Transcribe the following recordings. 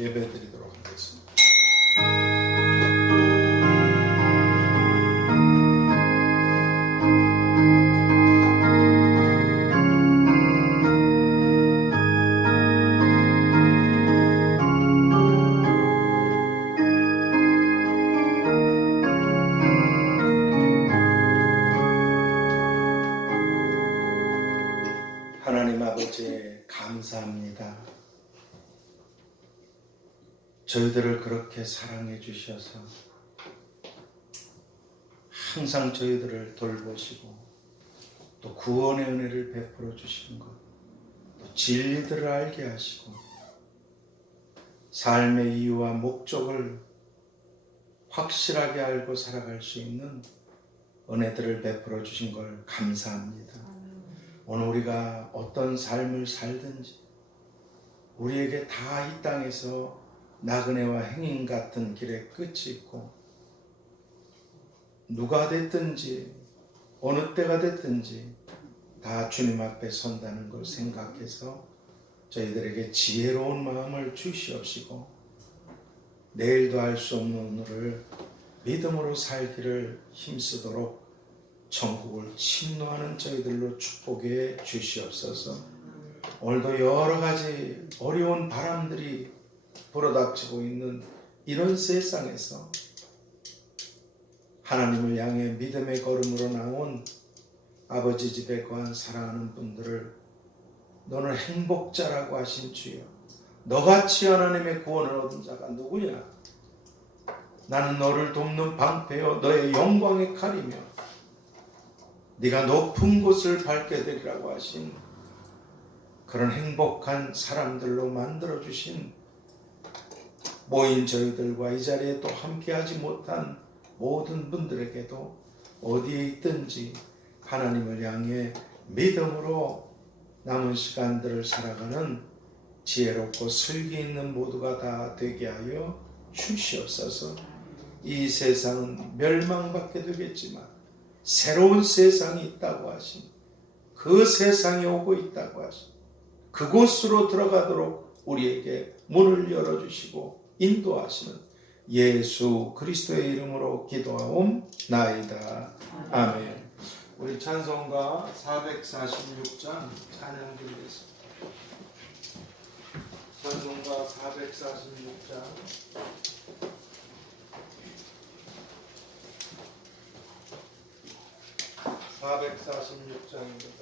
예배드리도록 하겠습니다. 하나님 아버지 감사합니다. 저희들을 그렇게 사랑해 주셔서 항상 저희들을 돌보시고 또 구원의 은혜를 베풀어 주시는 것, 또 진리들을 알게 하시고 삶의 이유와 목적을 확실하게 알고 살아갈 수 있는 은혜들을 베풀어 주신 걸 감사합니다. 오늘 우리가 어떤 삶을 살든지 우리에게 다 이 땅에서 나그네와 행인 같은 길의 끝이 있고 누가 됐든지 어느 때가 됐든지 다 주님 앞에 선다는 걸 생각해서 저희들에게 지혜로운 마음을 주시옵시고 내일도 알 수 없는 오늘을 믿음으로 살기를 힘쓰도록 천국을 침노하는 저희들로 축복해 주시옵소서. 오늘도 여러 가지 어려운 바람들이 불어닥치고 있는 이런 세상에서 하나님을 향해 믿음의 걸음으로 나온 아버지 집에 거한 사랑하는 분들을 너는 행복자라고 하신 주여, 너같이 하나님의 구원을 얻은 자가 누구냐? 나는 너를 돕는 방패요 너의 영광의 칼이며 네가 높은 곳을 밟게 되리라고 하신 그런 행복한 사람들로 만들어주신 모인 저희들과 이 자리에 또 함께하지 못한 모든 분들에게도 어디에 있든지 하나님을 향해 믿음으로 남은 시간들을 살아가는 지혜롭고 슬기 있는 모두가 다 되게 하여 주시옵소서. 이 세상은 멸망받게 되겠지만 새로운 세상이 있다고 하신 그 세상이 오고 있다고 하신 그곳으로 들어가도록 우리에게 문을 열어주시고 인도하시는 예수 그리스도의 이름으로 기도하옵나이다. 아멘. 우리 찬송가 446장 찬양 드리겠습니다. 찬송가 446장 446장입니다.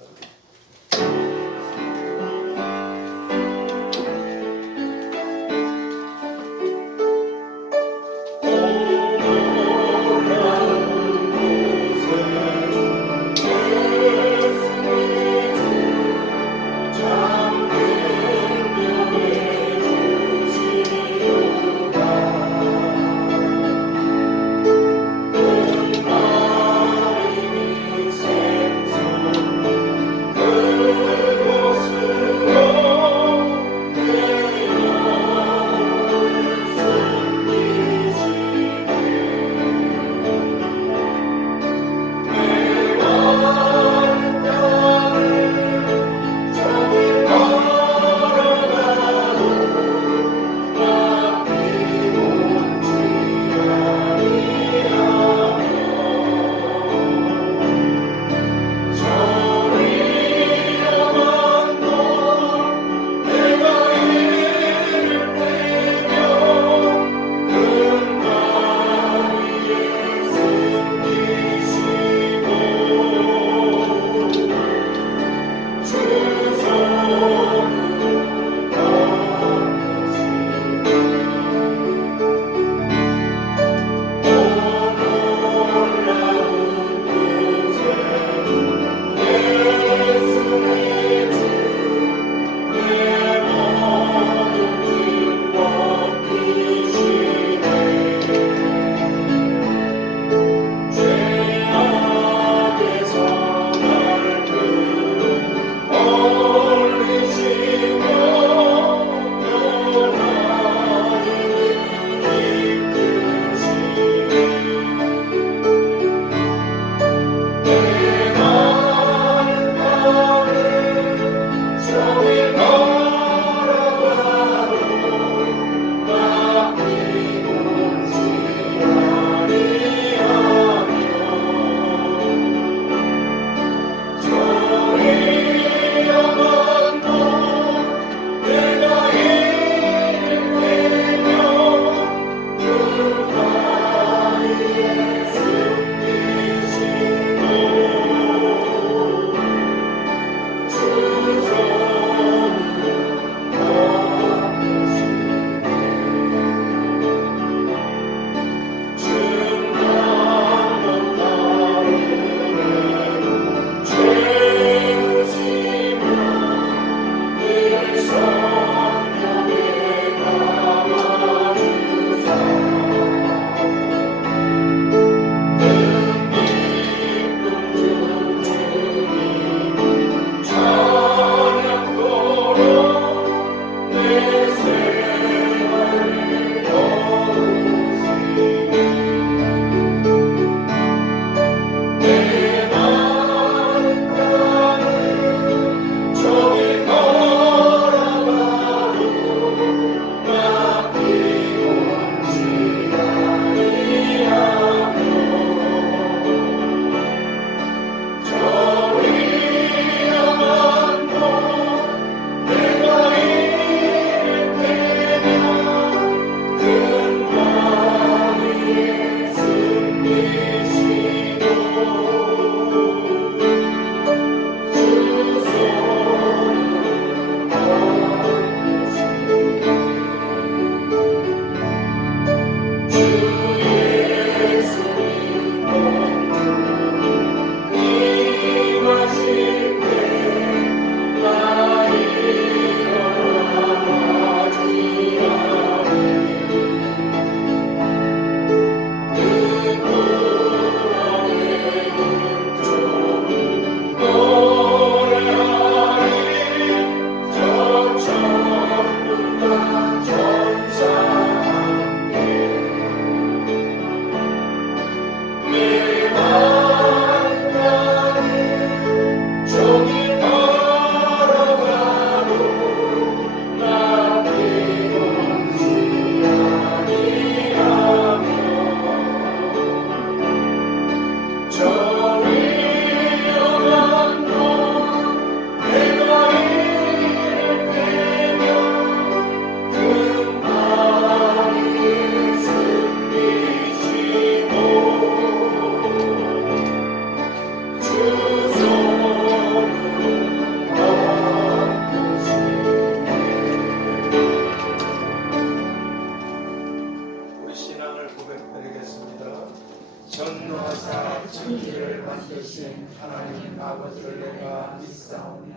되신 하나님 아버지를 내가 믿사오며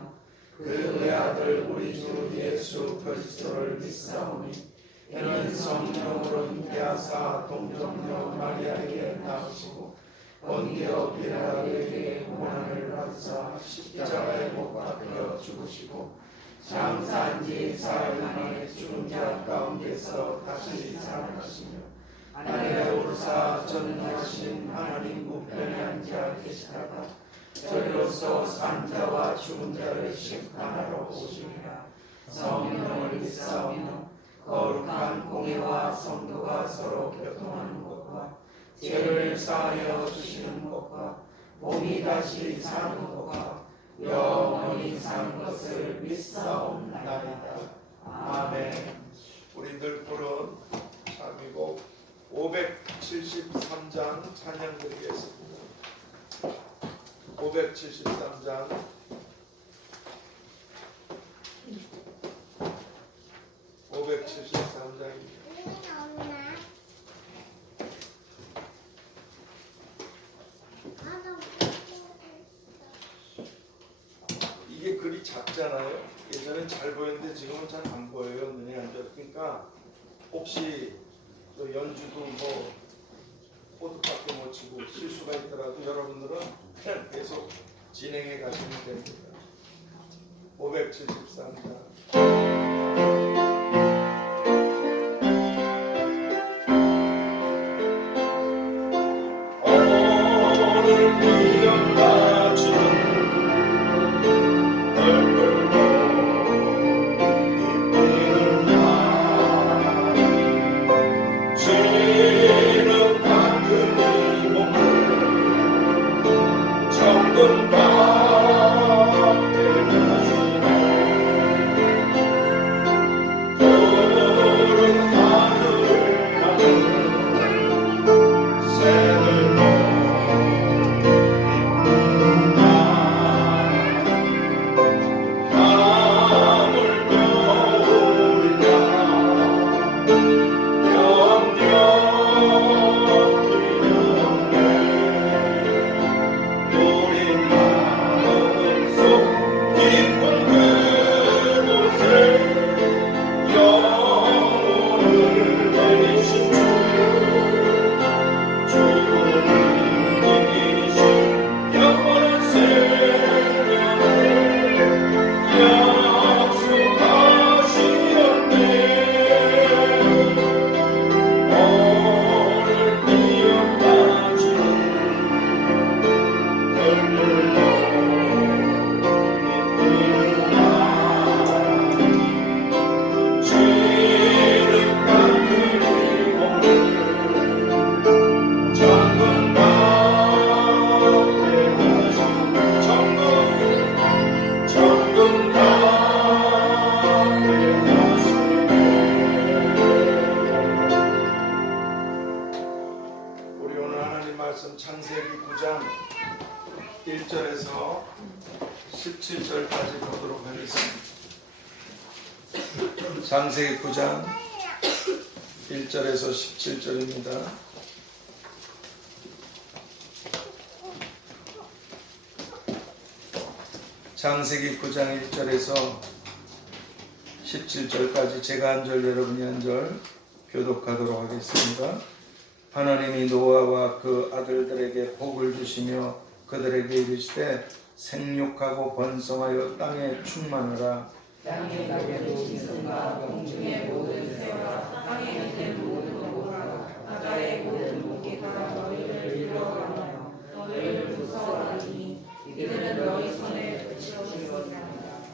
그의 아들 우리 주 예수 그리스도를 믿사오니 이는 성령으로 잉태하사 동정녀 마리아에게 낳으시고 본디오 빌라도에게 고난을 받으사 십자가에 못 박혀 죽으시고 장사한 지 사흘 만에 죽은 자 가운데서 다시 살아나시며 하늘에 오르사 전능하신 하나님 우편에 앉아 계시다가 저리로서 산 자와 죽은 자를 심판하러 오시리라. 성령을 믿사오며 거룩한 공예와 성도가 서로 교통하는 것과 죄를 사하여 주시는 것과 몸이 다시 사는 것과 영원히 사는 것을 믿사옵나이다. 아멘. 우리들 부른 자비곡 573장 찬양 드리겠습니다. 573장 573장입니다. 이게 글이 작잖아요. 예전엔 잘 보였는데 지금은 잘 안 보여요. 눈에 안 좋아. 그러니까 혹시 또 연주도 뭐 코드밖에 못 치고 실수가 있더라도 여러분들은 그냥 계속 진행해 가시면 됩니다. 573장 창세기 9장 1절에서 17절까지 보도록 하겠습니다. 창세기 9장 1절에서 17절입니다. 창세기 9장 1절에서 17절까지 제가 한 절 여러분이 한 절 교독하도록 하겠습니다. 하나님이 노아와 그 아들들에게 복을 주시며 그들에게 이르시되 생육하고 번성하여 땅에 충만하라. 땅에 가게도 짐승과 공중의 모든 새와 땅에 있는 모든 동물과 바다의 모든 물개가 너희를 이루어가며 너희를 무서워하니 이들은 너희 손에 붙여진 것이라.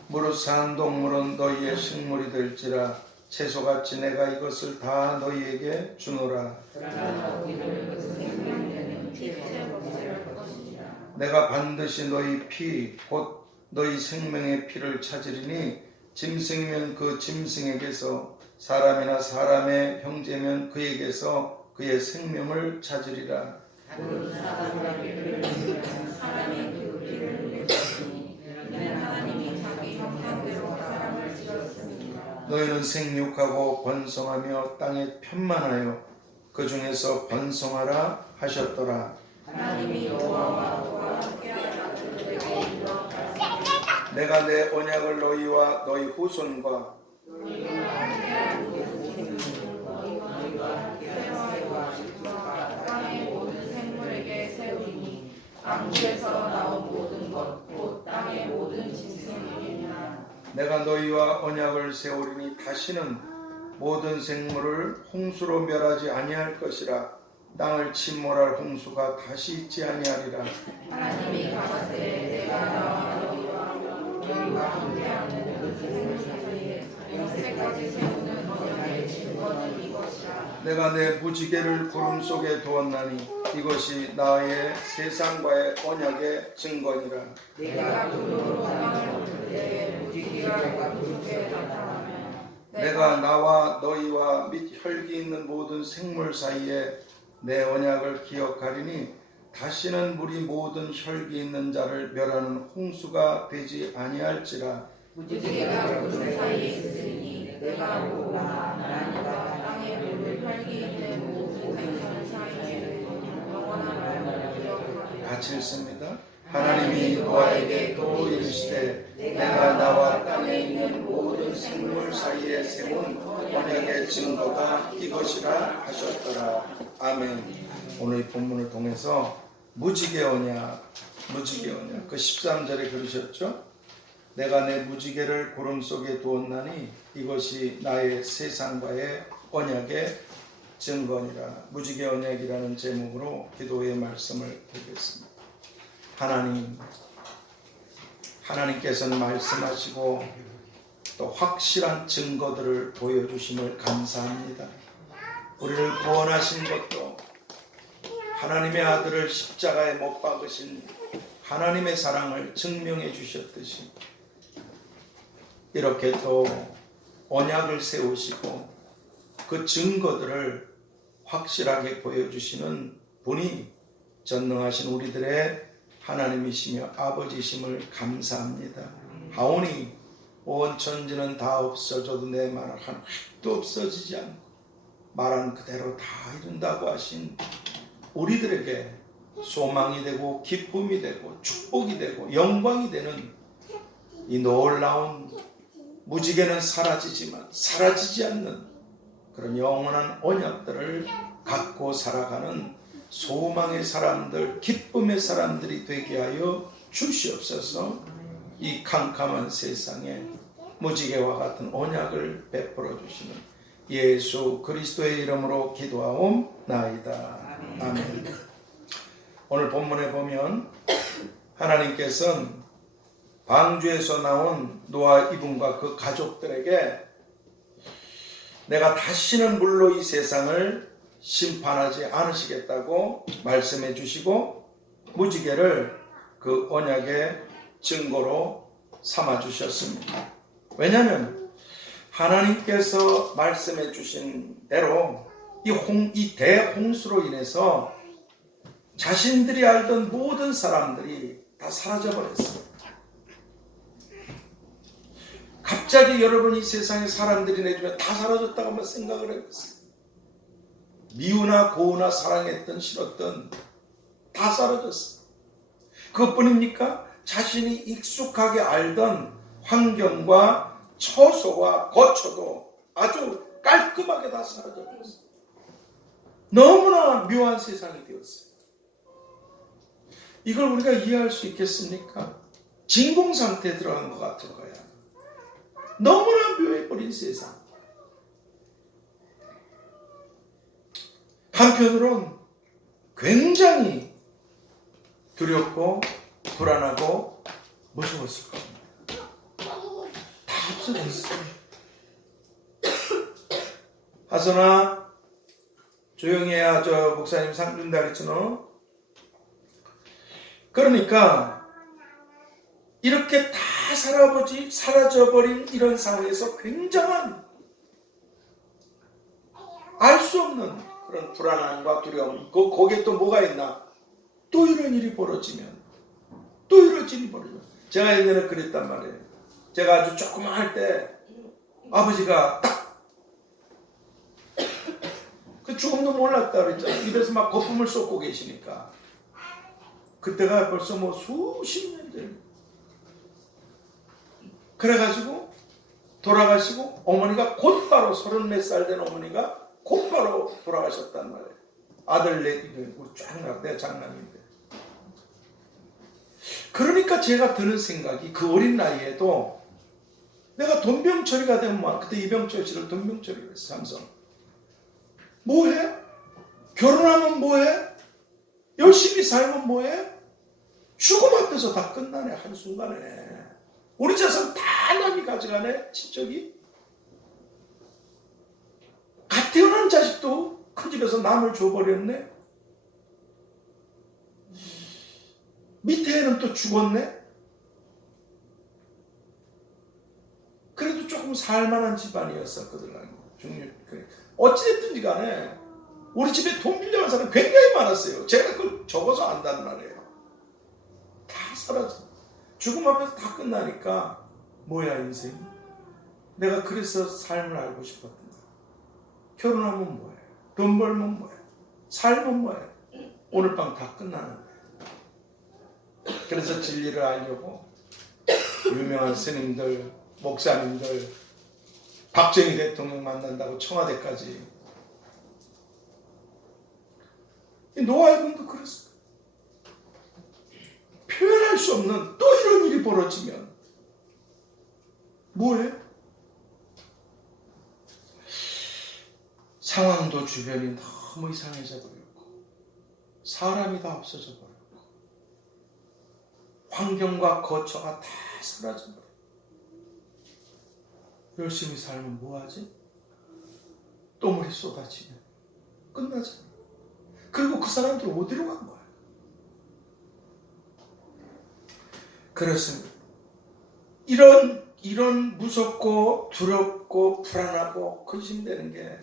무릇 산 동물은 너희의 식물이 될지라 채소같이 내가 이것을 다 너희에게 주노라. 그러나 너희는 그 생명되는 빛의 법칙을 것이니라. 내가 반드시 너희 피 곧 너희 생명의 피를 찾으리니 짐승이면 그 짐승에게서 사람이나 사람의 형제면 그에게서 그의 생명을 찾으리라. 그 사람의 피를 흘리면 사람이 그 피를 흘릴 것이니 이는 하나님이 자기 형상대로 사람을 지었습니다. 너희는 생육하고 번성하며 땅에 편만하여 그 중에서 번성하라 하셨더라. 하나님이 너와 너와 함께할 자들에게 이르러 가라사대 내가 내 언약을 너희와 너희 후손과 너희와 함께할 모든 생물 너희와 함께 세워와 집과 땅의 모든 생물에게 세우리니 강주에서 나온 모든 것 곧 땅의 모든 짐승에게니라. 내가 너희와 언약을 세우리니 다시는 모든 생물을 홍수로 멸하지 아니할 것이라. 땅을 침몰할 홍수가 다시 있지 아니하리라. 하나님이 가라사대 내가 나와 너희와 함께하는 모든 생물 사이에 영세까지 세우는 언약의 증거는 이것이라. 내가 내 무지개를 구름 속에 두었나니 이것이 나의 세상과의 언약의 증거니라. 내가 두루로 땅을 덮을 때에 무지개가 구름에 나타나며 내가 나와 너희와 및 혈기 있는 모든 생물 사이에 내 언약을 기억하리니 다시는 물이 모든 혈기 있는 자를 멸하는 홍수가 되지 아니할지라. 무지개가 구름 사이에 있으니 내가 보고 하나님과 땅의 물을 혈기 있는 모든 생선 사이에 영원한 말을 기억하리라. 같이 읽습니다. 하나님이 노아에게 또 이르시되 내가 나와 땅에 있는 모든 생물 사이에 세운 언약의 증거가 이것이라 하셨더라. 아멘. 오늘 이 본문을 통해서 무지개 언약 그 13절에 그러셨죠. 내가 내 무지개를 구름 속에 두었나니 이것이 나의 세상과의 언약의 증거니라. 무지개 언약이라는 제목으로 기도의 말씀을 드리겠습니다. 하나님께서는 말씀하시고 또 확실한 증거들을 보여주심을 감사합니다. 우리를 구원하신 것도 하나님의 아들을 십자가에 못 박으신 하나님의 사랑을 증명해 주셨듯이 이렇게 또 언약을 세우시고 그 증거들을 확실하게 보여주시는 분이 전능하신 우리들의 하나님이시며 아버지심을 감사합니다. 하오니 온 천지는 다 없어져도 내 말은 한 획도 없어지지 않고 말한 그대로 다 이룬다고 하신 우리들에게 소망이 되고 기쁨이 되고 축복이 되고 영광이 되는 이 놀라운 무지개는 사라지지만 사라지지 않는 그런 영원한 언약들을 갖고 살아가는 소망의 사람들, 기쁨의 사람들이 되게 하여 주시옵소서. 이 캄캄한 세상에 무지개와 같은 언약을 베풀어 주시는 예수 그리스도의 이름으로 기도하옵나이다. 아멘. 오늘 본문에 보면 하나님께서는 방주에서 나온 노아 이분과 그 가족들에게 내가 다시는 물로 이 세상을 심판하지 않으시겠다고 말씀해 주시고 무지개를 그 언약의 증거로 삼아 주셨습니다. 왜냐하면 하나님께서 말씀해 주신 대로 이 대홍수로 인해서 자신들이 알던 모든 사람들이 다 사라져 버렸어요. 갑자기 여러분 이 세상에 사람들이 내주면 다 사라졌다고 한번 생각을 해봤어요. 미우나 고우나 사랑했던 싫었던 다 사라졌어요. 그것뿐입니까? 자신이 익숙하게 알던 환경과 처소와 거처도 아주 깔끔하게 다 사라져버렸어요. 너무나 묘한 세상이 되었어요. 이걸 우리가 이해할 수 있겠습니까? 진공 상태에 들어간 것 같은 거야. 너무나 묘해버린 세상. 한편으론 굉장히 두렵고 불안하고 무서웠을 겁니다. 다 없어졌어요. 하선아 조용히 해야 저 목사님 상 준다 그랬잖아. 그러니까 이렇게 다 사라져버린 이런 상황에서 굉장한 알 수 없는 그런 불안함과 두려움. 거기에 또 뭐가 있나? 또 이런 일이 벌어지면 또 이런 일이 벌어지면 제가 예전에 그랬단 말이에요. 제가 아주 조그만 할 때 아버지가 딱 그 죽음도 몰랐다 그랬잖아요. 입에서 막 거품을 쏟고 계시니까 그때가 벌써 뭐 수십 년 전. 그래가지고 돌아가시고 어머니가 곧바로 30몇 살 된 어머니가 곧바로 돌아가셨단 말이에요. 아들 내기도 쫙 나고 내가 장남인데. 그러니까 제가 드는 생각이 그 어린 나이에도 내가 돈병철이가 되면 그때 이병철 씨를 돈병철이라고 했어. 삼성. 뭐해? 결혼하면 뭐해? 열심히 살면 뭐해? 죽음 앞에서 다 끝나네. 한순간에. 우리 재산 다 남이 가져가네. 친척이. 갓 태어난 자식도 큰 집에서 남을 줘버렸네. 밑에 애는 또 죽었네. 그래도 조금 살만한 집안이었었거든. 어찌됐든지 간에 우리 집에 돈 빌려간 사람이 굉장히 많았어요. 제가 그걸 적어서 안다는 말이에요. 다 사라져. 죽음 앞에서 다 끝나니까 뭐야 인생. 내가 그래서 삶을 알고 싶었던 거야. 결혼하면 뭐해? 돈 벌면 뭐해? 살면 뭐해? 오늘 밤 다 끝나는 거야. 그래서 진리를 알려고 유명한 스님들, 목사님들, 박정희 대통령 만난다고 청와대까지. 노아이군도 그랬어. 표현할 수 없는 또 이런 일이 벌어지면 뭐해? 상황도 주변이 너무 이상해져 버렸고 사람이 다 없어져 버렸고 환경과 거처가 다 사라져 버렸고 열심히 살면 뭐하지? 똥물이 쏟아지면 끝나잖아. 그리고 그 사람들 어디로 간 거야? 그렇습니다. 이런 무섭고 두렵고 불안하고 근심되는 게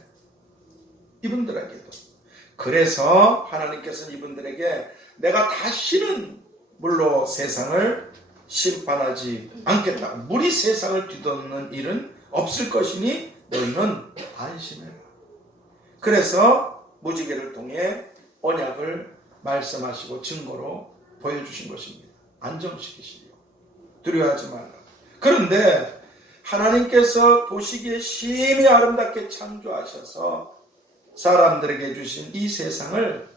이분들에게도. 그래서 하나님께서는 이분들에게 내가 다시는 물로 세상을 심판하지 않겠다. 물이 세상을 뒤덮는 일은 없을 것이니 너희는 안심해라. 그래서 무지개를 통해 언약을 말씀하시고 증거로 보여주신 것입니다. 안정시키시려고. 두려워하지 말라. 그런데 하나님께서 보시기에 심히 아름답게 창조하셔서 사람들에게 주신 이 세상을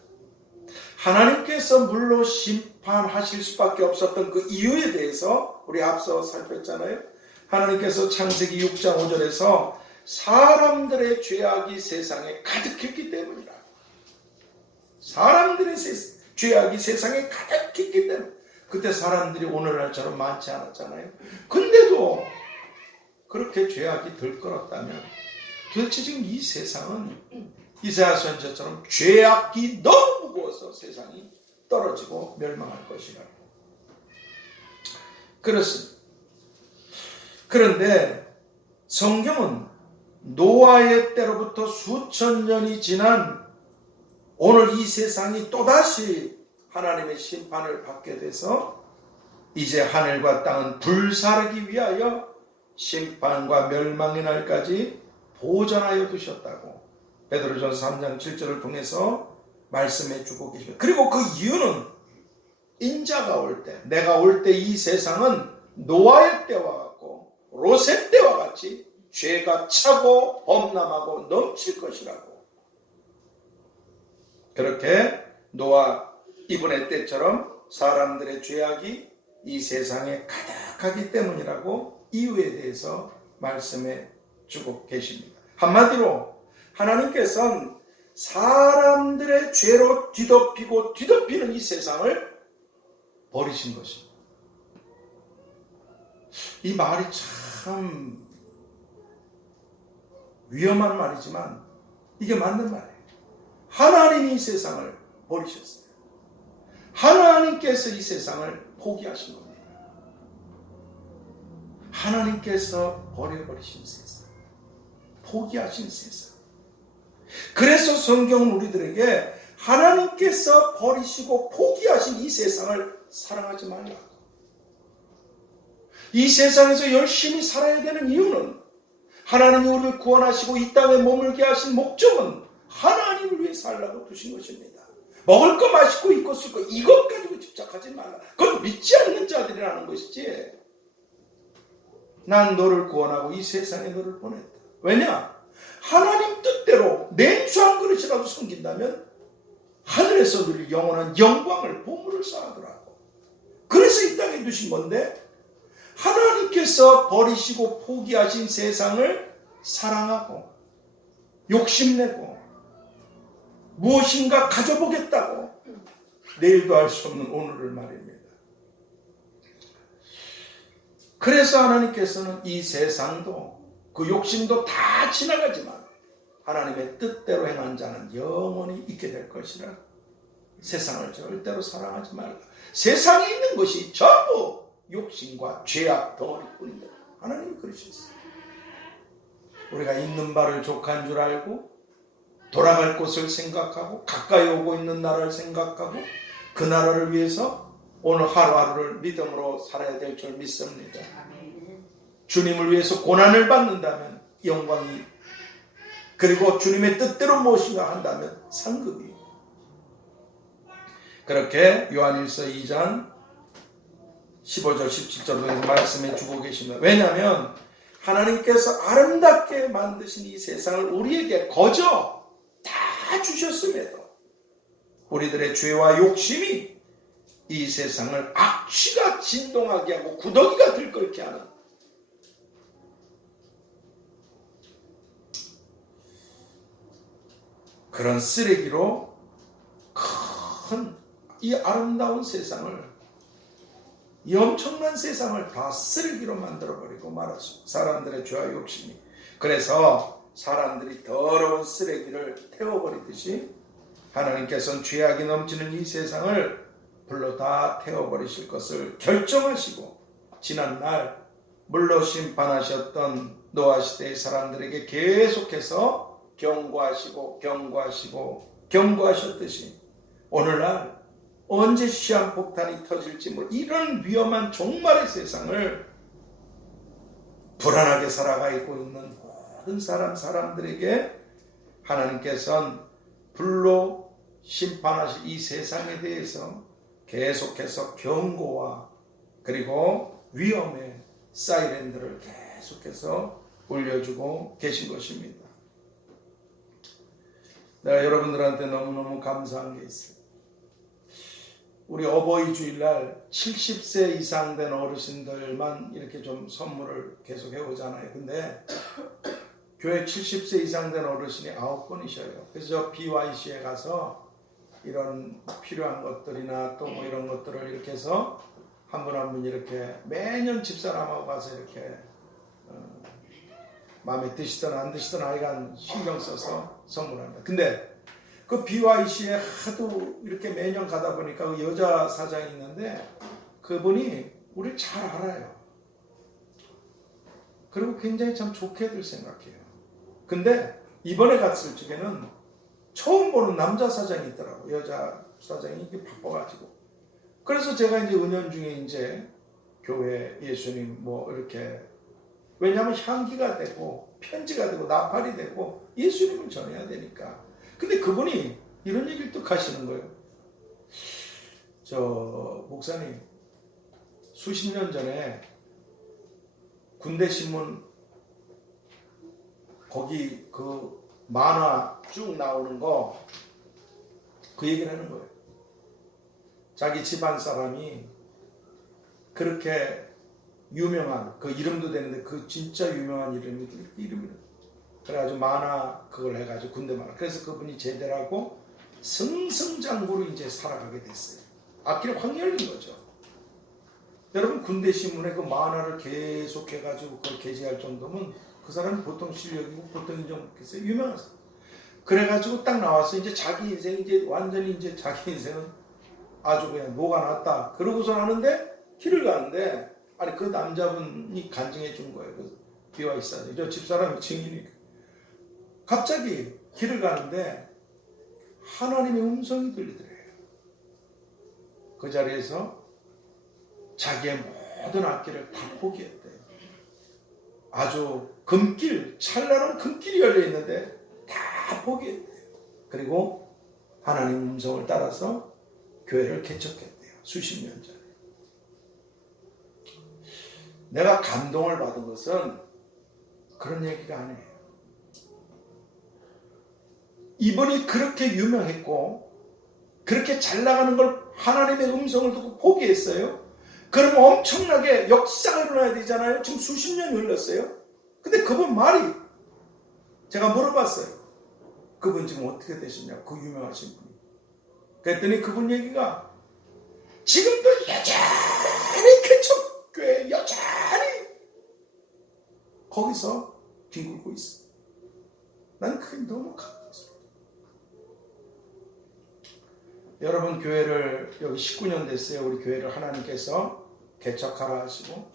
하나님께서 물로 심판하실 수밖에 없었던 그 이유에 대해서 우리 앞서 살폈잖아요. 하나님께서 창세기 6장 5절에서 사람들의 죄악이 세상에 가득했기 때문이라. 사람들의 죄악이 세상에 가득했기 때문에. 그때 사람들이 오늘날처럼 많지 않았잖아요. 근데도 그렇게 죄악이 들끓었다면 도대체 지금 이 세상은 이사야 선지자처럼 죄악이 너무 무거워서 세상이 떨어지고 멸망할 것이라고. 그렇습니다. 그런데 성경은 노아의 때로부터 수천 년이 지난 오늘 이 세상이 또다시 하나님의 심판을 받게 돼서 이제 하늘과 땅은 불사르기 위하여 심판과 멸망의 날까지 보존하여 두셨다고 베드로전서 3장 7절을 통해서 말씀해 주고 계십니다. 그리고 그 이유는 인자가 올 때, 내가 올 때 이 세상은 노아의 때와 같고 롯의 때와 같이 죄가 차고 범람하고 넘칠 것이라고. 그렇게 노아 이분의 때처럼 사람들의 죄악이 이 세상에 가득하기 때문이라고 이유에 대해서 말씀해 주고 계십니다. 한마디로 하나님께서는 사람들의 죄로 뒤덮이고 뒤덮이는 이 세상을 버리신 것입니다. 이 말이 참 위험한 말이지만 이게 맞는 말이에요. 하나님이 이 세상을 버리셨어요. 하나님께서 이 세상을 포기하신 겁니다. 하나님께서 버려버리신 세상, 포기하신 세상. 그래서 성경은 우리들에게 하나님께서 버리시고 포기하신 이 세상을 사랑하지 말라고. 이 세상에서 열심히 살아야 되는 이유는 하나님이 우리를 구원하시고 이 땅에 머물게 하신 목적은 하나님을 위해 살라고 두신 것입니다. 먹을 거 맛있고 입고 쓸 거 이것 가지고 집착하지 말라. 그건 믿지 않는 자들이라는 것이지. 난 너를 구원하고 이 세상에 너를 보냈다. 왜냐? 하나님 뜻대로 냉수한 그릇이라도 섬긴다면 하늘에서 누릴 영원한 영광을 보물을 쌓으더라고. 그래서 이 땅에 두신 건데 하나님께서 버리시고 포기하신 세상을 사랑하고 욕심내고 무엇인가 가져보겠다고 내일도 알 수 없는 오늘을 말입니다. 그래서 하나님께서는 이 세상도 그 욕심도 다 지나가지만 하나님의 뜻대로 행한 자는 영원히 있게 될 것이라. 세상을 절대로 사랑하지 말라. 세상에 있는 것이 전부 욕심과 죄악 덩어리뿐입니다. 하나님이 그러셨어요. 우리가 있는 바를 족한 줄 알고 돌아갈 곳을 생각하고 가까이 오고 있는 나라를 생각하고 그 나라를 위해서 오늘 하루하루를 믿음으로 살아야 될 줄 믿습니다. 주님을 위해서 고난을 받는다면 영광이, 그리고 주님의 뜻대로 무엇인가 한다면 상급이. 그렇게 요한일서 2장 15절 17절로 말씀해 주고 계십니다. 왜냐하면 하나님께서 아름답게 만드신 이 세상을 우리에게 거저 다 주셨음에도 우리들의 죄와 욕심이 이 세상을 악취가 진동하게 하고 구더기가 들끓게 하는 그런 쓰레기로 큰 이 아름다운 세상을, 이 엄청난 세상을 다 쓰레기로 만들어버리고 말았어. 사람들의 죄와 욕심이. 그래서 사람들이 더러운 쓰레기를 태워버리듯이 하나님께서는 죄악이 넘치는 이 세상을 불로 다 태워버리실 것을 결정하시고 지난날 물로 심판하셨던 노아 시대의 사람들에게 계속해서 경고하셨듯이 오늘날 언제 시한폭탄이 터질지 이런 위험한 종말의 세상을 불안하게 살아가 있고 있는 모든 사람들에게 하나님께서는 불로 심판하실 이 세상에 대해서 계속해서 경고와 그리고 위험의 사이렌들을 계속해서 올려주고 계신 것입니다. 내가 여러분들한테 너무너무 감사한 게 있어요. 우리 어버이 주일날 70세 이상 된 어르신들만 이렇게 좀 선물을 계속 해오잖아요. 근데 교회 70세 이상 된 어르신이 9분이셔요. 그래서 저 BYC에 가서 이런 필요한 것들이나 또 이런 것들을 이렇게 해서 한 분 한 분 이렇게 매년 집사람하고 가서 이렇게 마음에 드시든 안 드시든 하여간 신경 써서 선물합니다. 근데 그 BYC에 하도 이렇게 매년 가다 보니까 그 여자 사장이 있는데 그분이 우리를 잘 알아요. 그리고 굉장히 참 좋게들 생각해요. 근데 이번에 갔을 적에는 처음 보는 남자 사장이 있더라고. 여자 사장이 이게 바빠가지고. 그래서 제가 이제 은연중에 이제 교회 예수님 이렇게, 왜냐하면 향기가 되고 편지가 되고 나팔이 되고 예수님을 전해야 되니까. 근데 그분이 이런 얘기를 또 하시는 거예요. 저 목사님, 수십 년 전에 군대 신문 거기 그 만화 쭉 나오는 거 그 얘기를 하는 거예요. 자기 집안 사람이 그렇게 유명한, 그 이름도 되는데 그 진짜 유명한 이름이 그래가지고 만화 그걸 해가지고 군대 만화. 그래서 그분이 제대를 하고 승승장구로 이제 살아가게 됐어요. 앞길에 확 열린 거죠. 여러분 군대 신문에 그 만화를 계속 해가지고 그걸 게재할 정도면 그 사람이 보통 실력이고 보통 인정했어요. 유명한 사람. 그래가지고 딱 나와서 이제 자기 인생 이제 완전히 이제 자기 인생은 아주 그냥 녹아났다. 그러고서 하는데 길을 가는데 아니 그 남자분이 간증해 준 거예요. 그 BYC 저 집사람이 증인이. 갑자기 길을 가는데 하나님의 음성이 들리더래요. 그 자리에서 자기의 모든 악기를 다 포기했대요. 아주 금길, 찬란한 금길이 열려 있는데 다 포기했대요. 그리고 하나님 음성을 따라서 교회를 개척했대요. 수십 년 전에. 내가 감동을 받은 것은 그런 얘기가 아니에요. 이분이 그렇게 유명했고 그렇게 잘 나가는 걸 하나님의 음성을 듣고 포기했어요. 그럼 엄청나게 역사가 일어나야 되잖아요. 지금 수십 년이 흘렀어요. 근데 그분 말이, 제가 물어봤어요. 그분 지금 어떻게 되시냐고, 그 유명하신 분이. 그랬더니 그분 얘기가 지금도 여전히 개척교회 여전히 거기서 뒹굴고 있어요. 난 그게 너무 감동했어요. 여러분, 교회를 여기 19년 됐어요. 우리 교회를 하나님께서 개척하라 하시고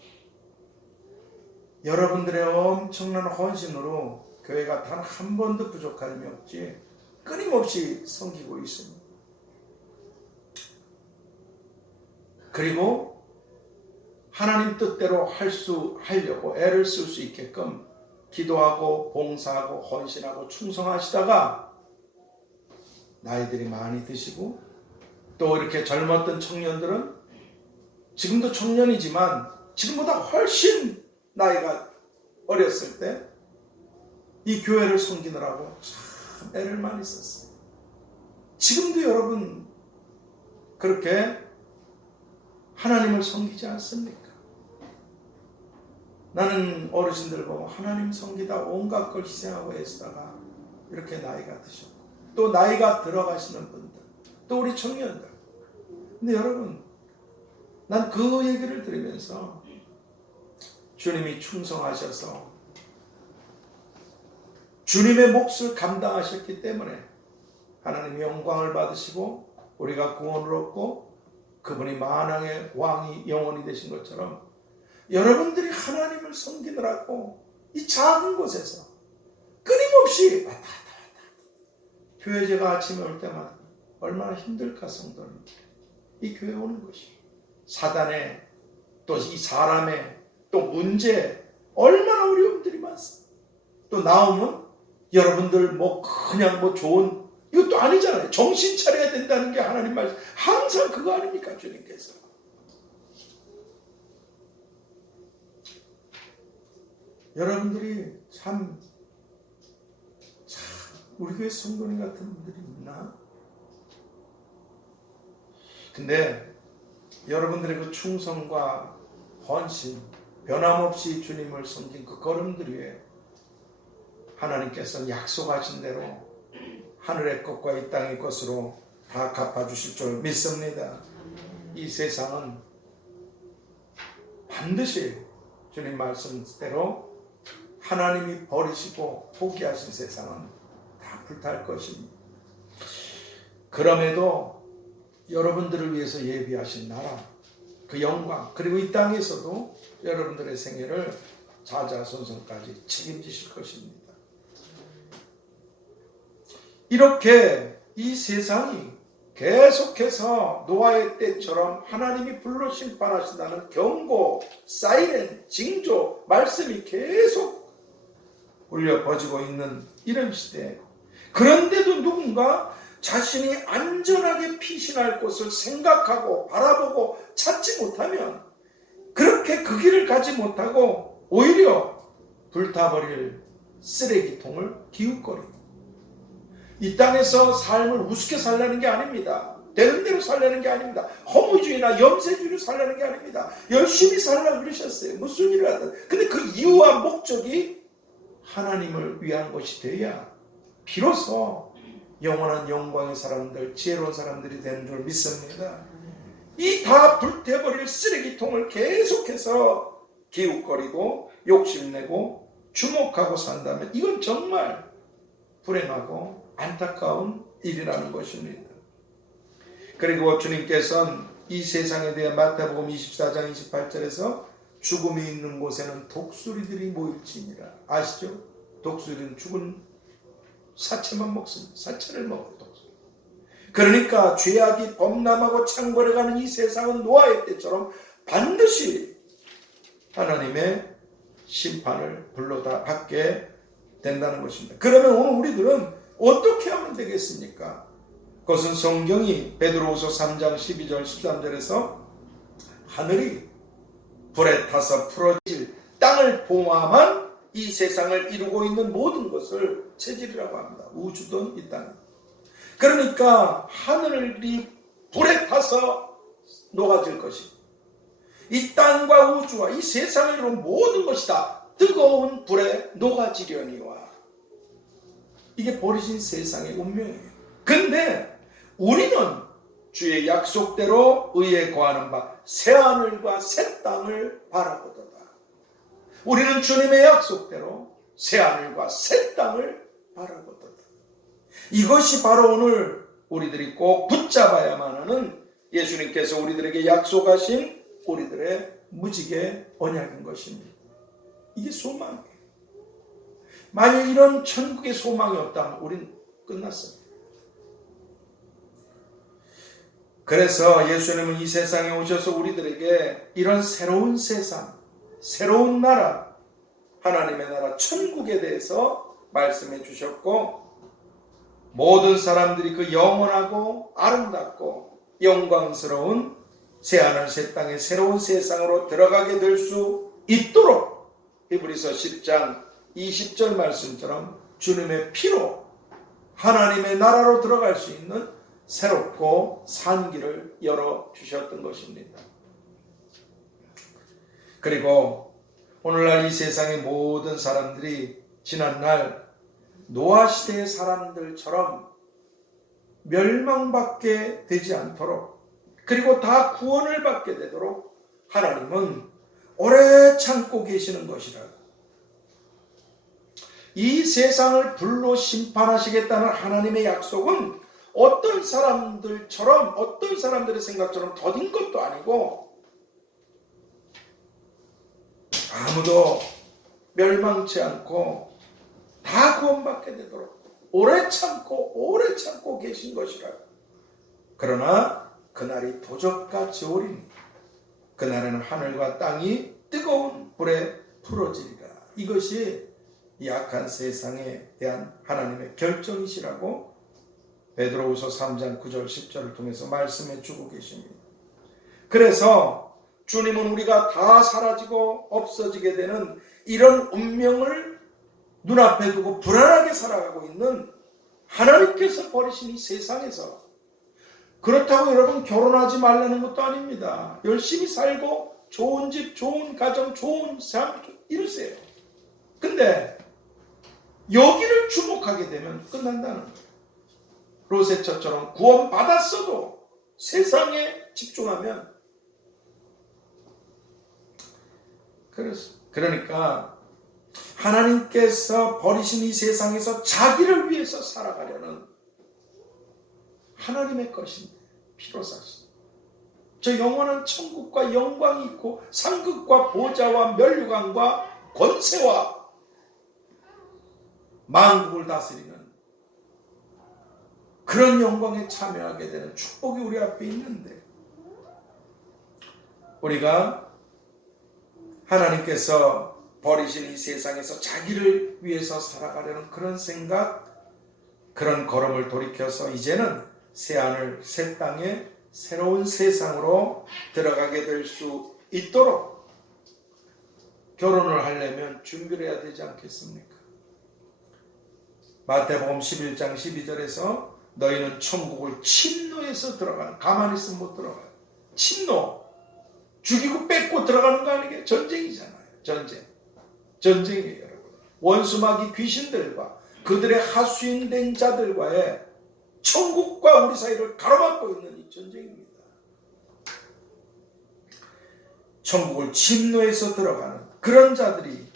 여러분들의 엄청난 헌신으로 교회가 단 한 번도 부족함이 없지 끊임없이 섬기고 있습니다. 그리고 하나님 뜻대로 하려고 애를 쓸 수 있게끔 기도하고 봉사하고 헌신하고 충성하시다가 나이들이 많이 드시고 또 이렇게 젊었던 청년들은 지금도 청년이지만 지금보다 훨씬 나이가 어렸을 때 이 교회를 섬기느라고 참 애를 많이 썼어요. 지금도 여러분 그렇게 하나님을 섬기지 않습니까? 나는 어르신들 보고 하나님 섬기다 온갖 걸 희생하고 애쓰다가 이렇게 나이가 드셨고 또 나이가 들어가시는 분들 또 우리 청년들. 근데 여러분, 난 그 얘기를 들으면서 주님이 충성하셔서 주님의 몫을 감당하셨기 때문에 하나님의 영광을 받으시고 우리가 구원을 얻고 그분이 만왕의 왕이 영원히 되신 것처럼 여러분들이 하나님을 섬기느라고 이 작은 곳에서 끊임없이 왔다 갔다 교회 제가 아침에 올 때마다 얼마나 힘들까 성도님. 이 교회 오는 것이 사단의 또 이 사람의 또 문제 얼마나 어려움들이 많습니다. 또 나오면 여러분들 그냥 좋은 이것도 아니잖아요. 정신 차려야 된다는 게 하나님 말씀. 항상 그거 아닙니까 주님께서. 여러분들이 참 우리 교회 성도님 같은 분들이 있나? 근데 여러분들의 그 충성과 헌신, 변함없이 주님을 섬긴 그 걸음들 위에 하나님께서 약속하신 대로 하늘의 것과 이 땅의 것으로 다 갚아주실 줄 믿습니다. 이 세상은 반드시 주님 말씀대로 하나님이 버리시고 포기하신 세상은 다 불탈 것입니다. 그럼에도 여러분들을 위해서 예비하신 나라, 그 영광, 그리고 이 땅에서도 여러분들의 생애를 자자손손까지 책임지실 것입니다. 이렇게 이 세상이 계속해서 노아의 때처럼 하나님이 불로 심판하신다는 경고, 사이렌, 징조, 말씀이 계속 울려 퍼지고 있는 이런 시대에 그런데도 누군가 자신이 안전하게 피신할 곳을 생각하고 바라보고 찾지 못하면 그렇게 그 길을 가지 못하고 오히려 불타버릴 쓰레기통을 기웃거립니다. 이 땅에서 삶을 우습게 살려는 게 아닙니다. 되는 대로 살려는 게 아닙니다. 허무주의나 염세주의로 살려는 게 아닙니다. 열심히 살려고 그러셨어요. 무슨 일을 하든. 근데 그 이유와 목적이 하나님을 위한 것이 돼야 비로소 영원한 영광의 사람들, 지혜로운 사람들이 되는 줄 믿습니다. 이 다 불태버릴 쓰레기통을 계속해서 기웃거리고 욕심내고 주목하고 산다면 이건 정말 불행하고 안타까운 일이라는 것입니다. 그리고 주님께서는 이 세상에 대해 마태복음 24장 28절에서 죽음이 있는 곳에는 독수리들이 모일지니라. 아시죠? 독수리는 죽은 사체만 먹습니다. 사체를 먹어요. 독수리. 그러니까 죄악이 범람하고 창궐해가는 이 세상은 노아의 때처럼 반드시 하나님의 심판을 불러다 받게 된다는 것입니다. 그러면 오늘 우리들은 어떻게 하면 되겠습니까? 그것은 성경이 베드로후서 3장 12절 13절에서 하늘이 불에 타서 풀어질 땅을 포함한 이 세상을 이루고 있는 모든 것을 체질이라고 합니다. 우주든 이 땅. 그러니까 하늘이 불에 타서 녹아질 것이, 이 땅과 우주와 이 세상을 이룬 모든 것이 다 뜨거운 불에 녹아지려니와. 이게 버리신 세상의 운명이에요. 근데 우리는 주의 약속대로 의에 거하는 바 새하늘과 새 땅을 바라보도다. 우리는 주님의 약속대로 새하늘과 새 땅을 바라보도다. 이것이 바로 오늘 우리들이 꼭 붙잡아야만 하는 예수님께서 우리들에게 약속하신 우리들의 무지개 언약인 것입니다. 이게 소망이에요. 만일 이런 천국의 소망이 없다면 우리는 끝났습니다. 그래서 예수님은 이 세상에 오셔서 우리들에게 이런 새로운 세상, 새로운 나라, 하나님의 나라, 천국에 대해서 말씀해 주셨고, 모든 사람들이 그 영원하고 아름답고 영광스러운 새하늘 새 땅의 새로운 세상으로 들어가게 될 수 있도록 히브리서 10장 20절 말씀처럼 주님의 피로 하나님의 나라로 들어갈 수 있는 새롭고 산 길을 열어주셨던 것입니다. 그리고 오늘날 이 세상의 모든 사람들이 지난날 노아 시대의 사람들처럼 멸망받게 되지 않도록, 그리고 다 구원을 받게 되도록 하나님은 오래 참고 계시는 것이라. 이 세상을 불로 심판하시겠다는 하나님의 약속은 어떤 사람들처럼, 어떤 사람들의 생각처럼 더딘 것도 아니고, 아무도 멸망치 않고 다 구원받게 되도록 오래 참고 계신 것이라. 그러나 그날이 도적같이 오리니 그날에는 하늘과 땅이 뜨거운 불에 풀어지리라. 이것이 약한 세상에 대한 하나님의 결정이시라고 베드로후서 3장 9절 10절을 통해서 말씀해 주고 계십니다. 그래서 주님은 우리가 다 사라지고 없어지게 되는 이런 운명을 눈앞에 두고 불안하게 살아가고 있는 하나님께서 버리신 이 세상에서, 그렇다고 여러분 결혼하지 말라는 것도 아닙니다. 열심히 살고 좋은 집, 좋은 가정, 좋은 삶 이루세요. 근데 여기를 주목하게 되면 끝난다는 거예요. 로세처처럼 구원받았어도 세상에 집중하면, 그러니까 하나님께서 버리신 이 세상에서 자기를 위해서 살아가려는 하나님의 것인데 피로 사신 저 영원한 천국과 영광이 있고 상급과 보좌와 면류관과 권세와 만국을 다스리는 그런 영광에 참여하게 되는 축복이 우리 앞에 있는데, 우리가 하나님께서 버리신 이 세상에서 자기를 위해서 살아가려는 그런 생각, 그런 걸음을 돌이켜서 이제는 새하늘 새 땅의 새로운 세상으로 들어가게 될 수 있도록 결혼을 하려면 준비를 해야 되지 않겠습니까? 마태복음 11장 12절에서 너희는 천국을 침노해서 들어가는, 가만히 있으면 못 들어가요. 침노, 죽이고 뺏고 들어가는 거 아니게? 전쟁이잖아요. 전쟁이에요, 여러분. 원수마귀 귀신들과 그들의 하수인된 자들과의 천국과 우리 사이를 가로막고 있는 이 전쟁입니다. 천국을 침노해서 들어가는 그런 자들이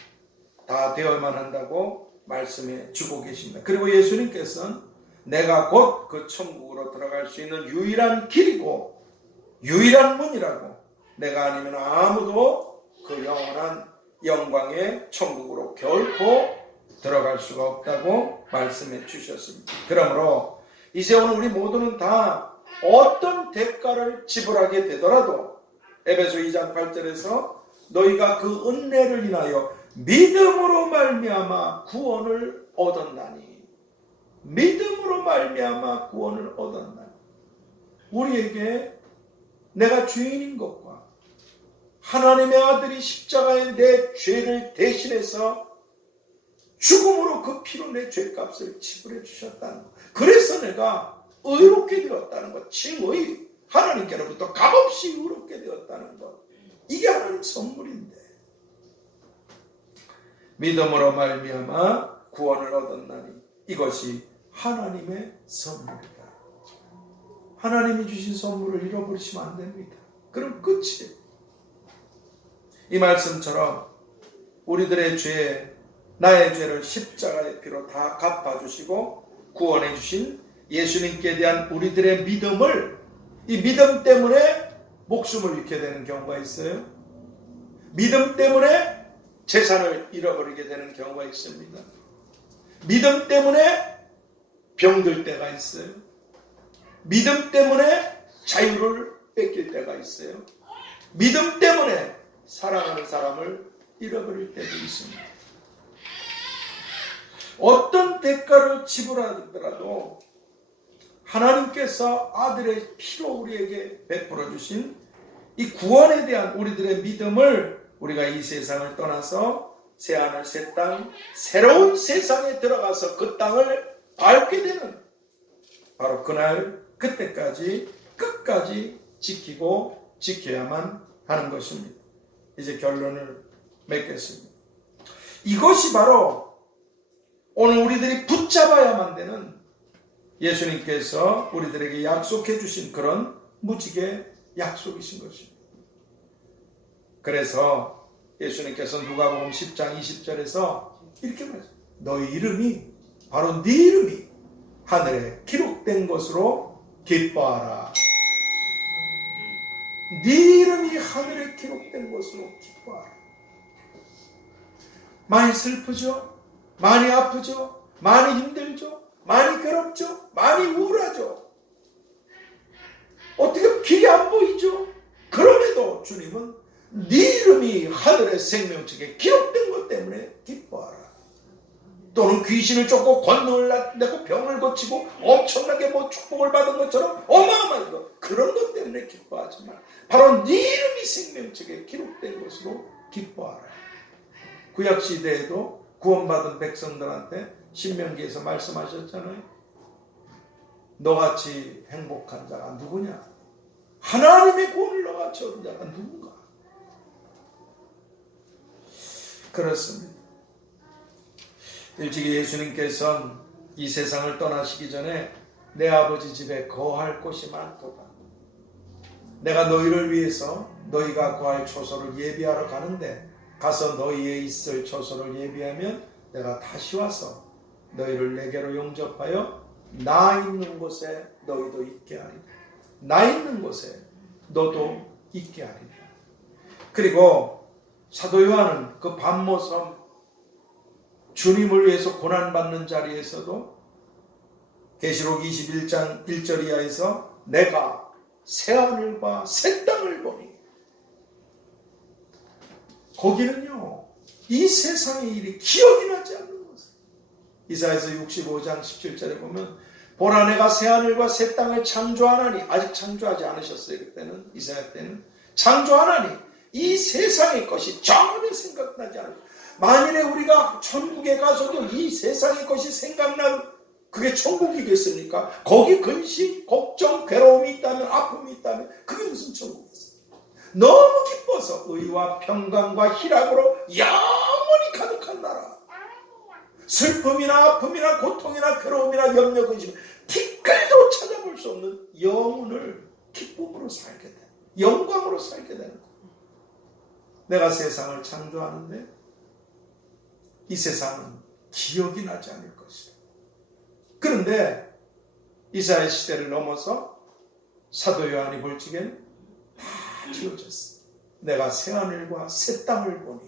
다 되어야만 한다고 말씀해 주고 계십니다. 그리고 예수님께서는 내가 곧 그 천국으로 들어갈 수 있는 유일한 길이고 유일한 문이라고, 내가 아니면 아무도 그 영원한 영광의 천국으로 결코 들어갈 수가 없다고 말씀해 주셨습니다. 그러므로 이제 오늘 우리 모두는 다 어떤 대가를 지불하게 되더라도 에베소 2장 8절에서 너희가 그 은혜를 인하여 믿음으로 말미암아 구원을 얻었나니, 믿음으로 말미암아 구원을 얻었나니. 우리에게 내가 죄인인 것과 하나님의 아들이 십자가에 내 죄를 대신해서 죽음으로 그 피로 내 죄값을 지불해 주셨다는 것. 그래서 내가 의롭게 되었다는 것. 칭의, 하나님께로부터 값없이 의롭게 되었다는 것. 이게 하나님 선물인데, 믿음으로 말미암아 구원을 얻었나니 이것이 하나님의 선물이다. 하나님이 주신 선물을 잃어버리시면 안 됩니다. 그럼 끝이에요. 이 말씀처럼 우리들의 죄, 나의 죄를 십자가의 피로 다 갚아주시고 구원해 주신 예수님께 대한 우리들의 믿음을, 이 믿음 때문에 목숨을 잃게 되는 경우가 있어요. 믿음 때문에 재산을 잃어버리게 되는 경우가 있습니다. 믿음 때문에 병들 때가 있어요. 믿음 때문에 자유를 뺏길 때가 있어요. 믿음 때문에 사랑하는 사람을 잃어버릴 때도 있습니다. 어떤 대가를 지불하더라도 하나님께서 아들의 피로 우리에게 베풀어 주신 이 구원에 대한 우리들의 믿음을 우리가 이 세상을 떠나서 새하늘 새 땅, 새로운 세상에 들어가서 그 땅을 밟게 되는 바로 그날, 그때까지 끝까지 지키고 지켜야만 하는 것입니다. 이제 결론을 맺겠습니다. 이것이 바로 오늘 우리들이 붙잡아야만 되는 예수님께서 우리들에게 약속해 주신 그런 무지개 약속이신 것입니다. 그래서 예수님께서 누가복음 10장 20절에서 이렇게 말해요. 너희 이름이, 바로 네 이름이 하늘에 기록된 것으로 기뻐하라. 네 이름이 하늘에 기록된 것으로 기뻐하라. 많이 슬프죠? 많이 아프죠? 많이 힘들죠? 많이 괴롭죠? 많이 우울하죠? 어떻게 길이 안 보이죠? 그럼에도 주님은 네 이름이 하늘의 생명책에 기록된 것 때문에 기뻐하라. 또는 귀신을 쫓고 권능을 내고 병을 고치고 엄청나게 축복을 받은 것처럼 어마어마한 것, 그런 것 때문에 기뻐하지만 바로 네 이름이 생명책에 기록된 것으로 기뻐하라. 구약시대에도 구원받은 백성들한테 신명기에서 말씀하셨잖아요. 너같이 행복한 자가 누구냐? 하나님의 구원을 너같이 얻은 자가 누군가? 그렇습니다. 일찍이 예수님께서는 이 세상을 떠나시기 전에 내 아버지 집에 거할 곳이 많도다. 내가 너희를 위해서 너희가 거할 초소를 예비하러 가는데 가서 너희의 있을 초소를 예비하면 내가 다시 와서 너희를 내게로 용접하여 나 있는 곳에 너희도 있게 하리라. 나 있는 곳에 너도 있게 하리라. 그리고 사도 요한은 그 밤모섬 주님을 위해서 고난받는 자리에서도 계시록 21장 1절 이하에서 내가 새하늘과 새 땅을 보니, 거기는요 이 세상의 일이 기억이 나지 않는 것을, 이사야서 65장 17절에 보면 보라 내가 새하늘과 새 땅을 창조하나니, 아직 창조하지 않으셨어요. 그때는, 이사야 때는 창조하나니 이 세상의 것이 전혀 생각나지 않아요. 만일에 우리가 천국에 가서도 이 세상의 것이 생각나면 그게 천국이겠습니까? 거기 근심, 걱정, 괴로움이 있다면, 아픔이 있다면 그게 무슨 천국이겠습니까? 너무 기뻐서 의와 평강과 희락으로 영원히 가득한 나라. 슬픔이나 아픔이나 고통이나 괴로움이나 염려, 근심, 티끌도 찾아볼 수 없는 영혼을 기쁨으로 살게 돼. 영광으로 살게 되는 거예요. 내가 세상을 창조하는데 이 세상은 기억이 나지 않을 것이다. 그런데 이사야 시대를 넘어서 사도 요한이 볼 적엔 다 지워졌어. 내가 새하늘과 새 땅을 보니.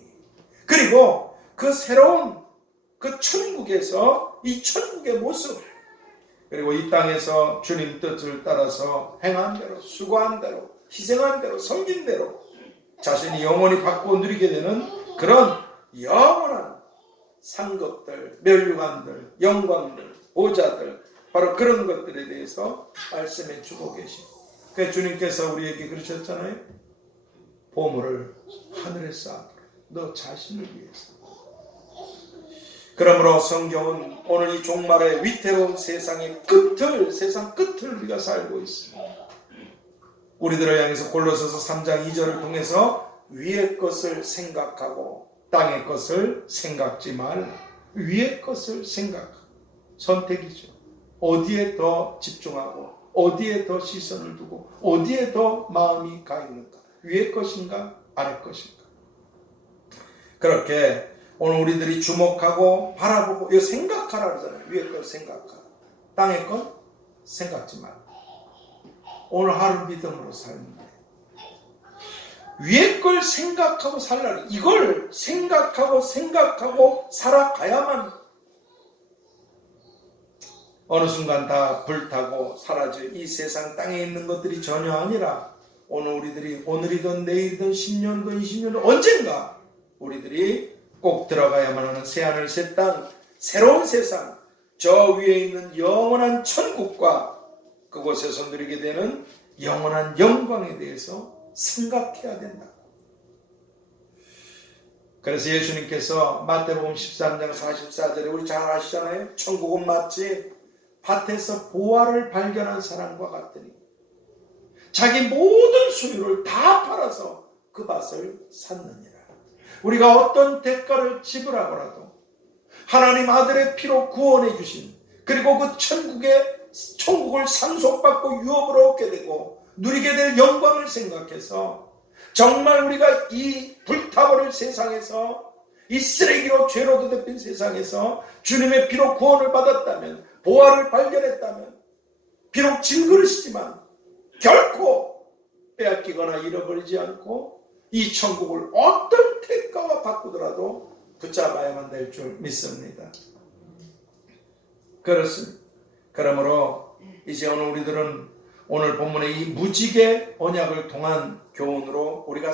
그리고 그 새로운 그 천국에서 이 천국의 모습, 그리고 이 땅에서 주님 뜻을 따라서 행한 대로, 수고한 대로, 희생한 대로, 섬긴 대로 자신이 영원히 받고 누리게 되는 그런 영원한 상급들, 멸류관들, 영광들, 보좌들, 바로 그런 것들에 대해서 말씀해 주고 계십니다. 그래서 주님께서 우리에게 그러셨잖아요. 보물을 하늘에 쌓아두라. 너 자신을 위해서. 그러므로 성경은 오늘 이 종말의 위태로운 세상 끝을 우리가 살고 있습니다. 우리들을 향해서 골로새서 3장 2절을 통해서 위의 것을 생각하고 땅의 것을 생각지 말라. 위의 것을 생각하고. 선택이죠. 어디에 더 집중하고 어디에 더 시선을 두고 어디에 더 마음이 가 있는가. 위의 것인가 아래 것인가. 그렇게 오늘 우리들이 주목하고 바라보고 이거 생각하라 그러잖아요. 위의 걸 생각하라. 땅의 건 생각지 말고. 오늘 하루 믿음으로 살면 위의 걸 생각하고 살라니. 이걸 생각하고 살아가야만 어느 순간 다 불타고 사라질 이 세상 땅에 있는 것들이 전혀 아니라 오늘 우리들이 오늘이든 내일이든 10년이든 20년이든 언젠가 우리들이 꼭 들어가야만 하는 새하늘 새 땅 새로운 세상 저 위에 있는 영원한 천국과 그곳에서 누리게 되는 영원한 영광에 대해서 생각해야 된다. 그래서 예수님께서 마태복음 13장 44절에 우리 잘 아시잖아요. 천국은 마치 밭에서 보화를 발견한 사람과 같으니 자기 모든 소유를 다 팔아서 그 밭을 샀느니라. 우리가 어떤 대가를 지불하고라도 하나님 아들의 피로 구원해 주신 그리고 그 천국을 상속받고 유업으로 얻게 되고 누리게 될 영광을 생각해서 정말 우리가 이 불타버릴 세상에서 이 쓰레기로 죄로 더럽힌 세상에서 주님의 피로 구원을 받았다면 보화를 발견했다면 비록 질그릇이지만 결코 빼앗기거나 잃어버리지 않고 이 천국을 어떤 대가와 바꾸더라도 붙잡아야만 될 줄 믿습니다. 그렇습니다. 그러므로 이제 오늘 우리들은 오늘 본문의 이 무지개 언약을 통한 교훈으로 우리가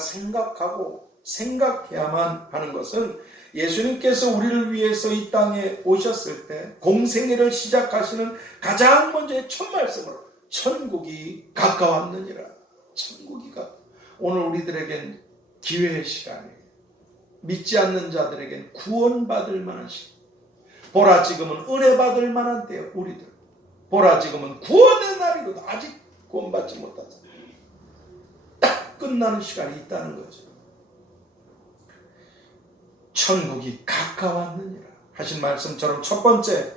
생각해야만 하는 것은 예수님께서 우리를 위해서 이 땅에 오셨을 때 공생애를 시작하시는 가장 먼저의 첫 말씀으로 천국이 가까웠느니라. 오늘 우리들에겐 기회의 시간이에요. 믿지 않는 자들에겐 구원받을 만한 시간. 보라 지금은 은혜 받을 만한 때요. 우리들 보라 지금은 구원의 날이거든. 아직 구원받지 못하잖아요. 딱 끝나는 시간이 있다는 거죠. 천국이 가까웠느니라 하신 말씀처럼 첫 번째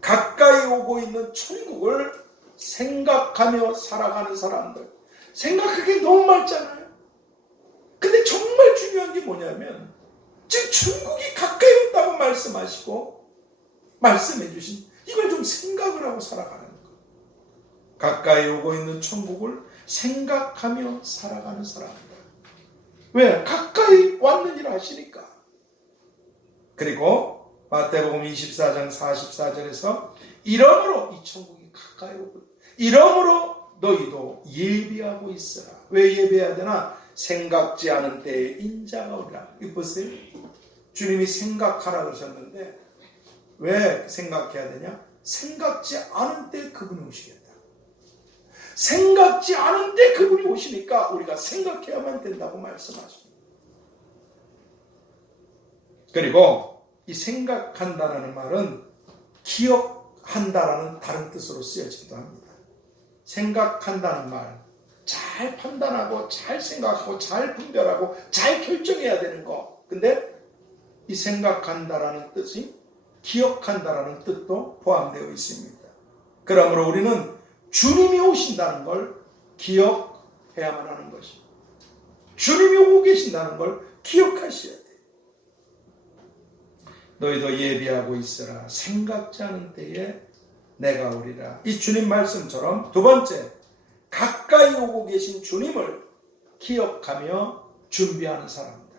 가까이 오고 있는 천국을 생각하며 살아가는 사람들. 생각하기 너무 많잖아요. 근데 정말 중요한 게 뭐냐면 지금 천국이 가까이 온다고 말씀하시고 말씀해 주신 이걸 좀 생각을 하고 살아가는 것. 가까이 오고 있는 천국을 생각하며 살아가는 사람들. 왜? 가까이 왔느니라 하시니까. 그리고 마태복음 24장 44절에서 이러므로 이 천국이 가까이 오고 이러므로 너희도 예비하고 있으라. 왜 예비해야 되나? 생각지 않은 때에 인자가 오리라. 이거 보세요. 주님이 생각하라 그러셨는데 왜 생각해야 되냐? 생각지 않은 때 그분이 오시겠다. 생각지 않은 때 그분이 오시니까 우리가 생각해야만 된다고 말씀하십니다. 그리고 이 생각한다라는 말은 기억한다라는 다른 뜻으로 쓰여지기도 합니다. 생각한다는 말, 잘 판단하고 잘 생각하고 잘 분별하고 잘 결정해야 되는 거. 근데 이 생각한다라는 뜻이 기억한다라는 뜻도 포함되어 있습니다. 그러므로 우리는 주님이 오신다는 걸 기억해야만 하는 것입니다. 주님이 오고 계신다는 걸 기억하셔야 돼요. 너희도 예비하고 있으라. 생각지 않은 때에 내가 오리라. 이 주님 말씀처럼 두 번째, 가까이 오고 계신 주님을 기억하며 준비하는 사람들.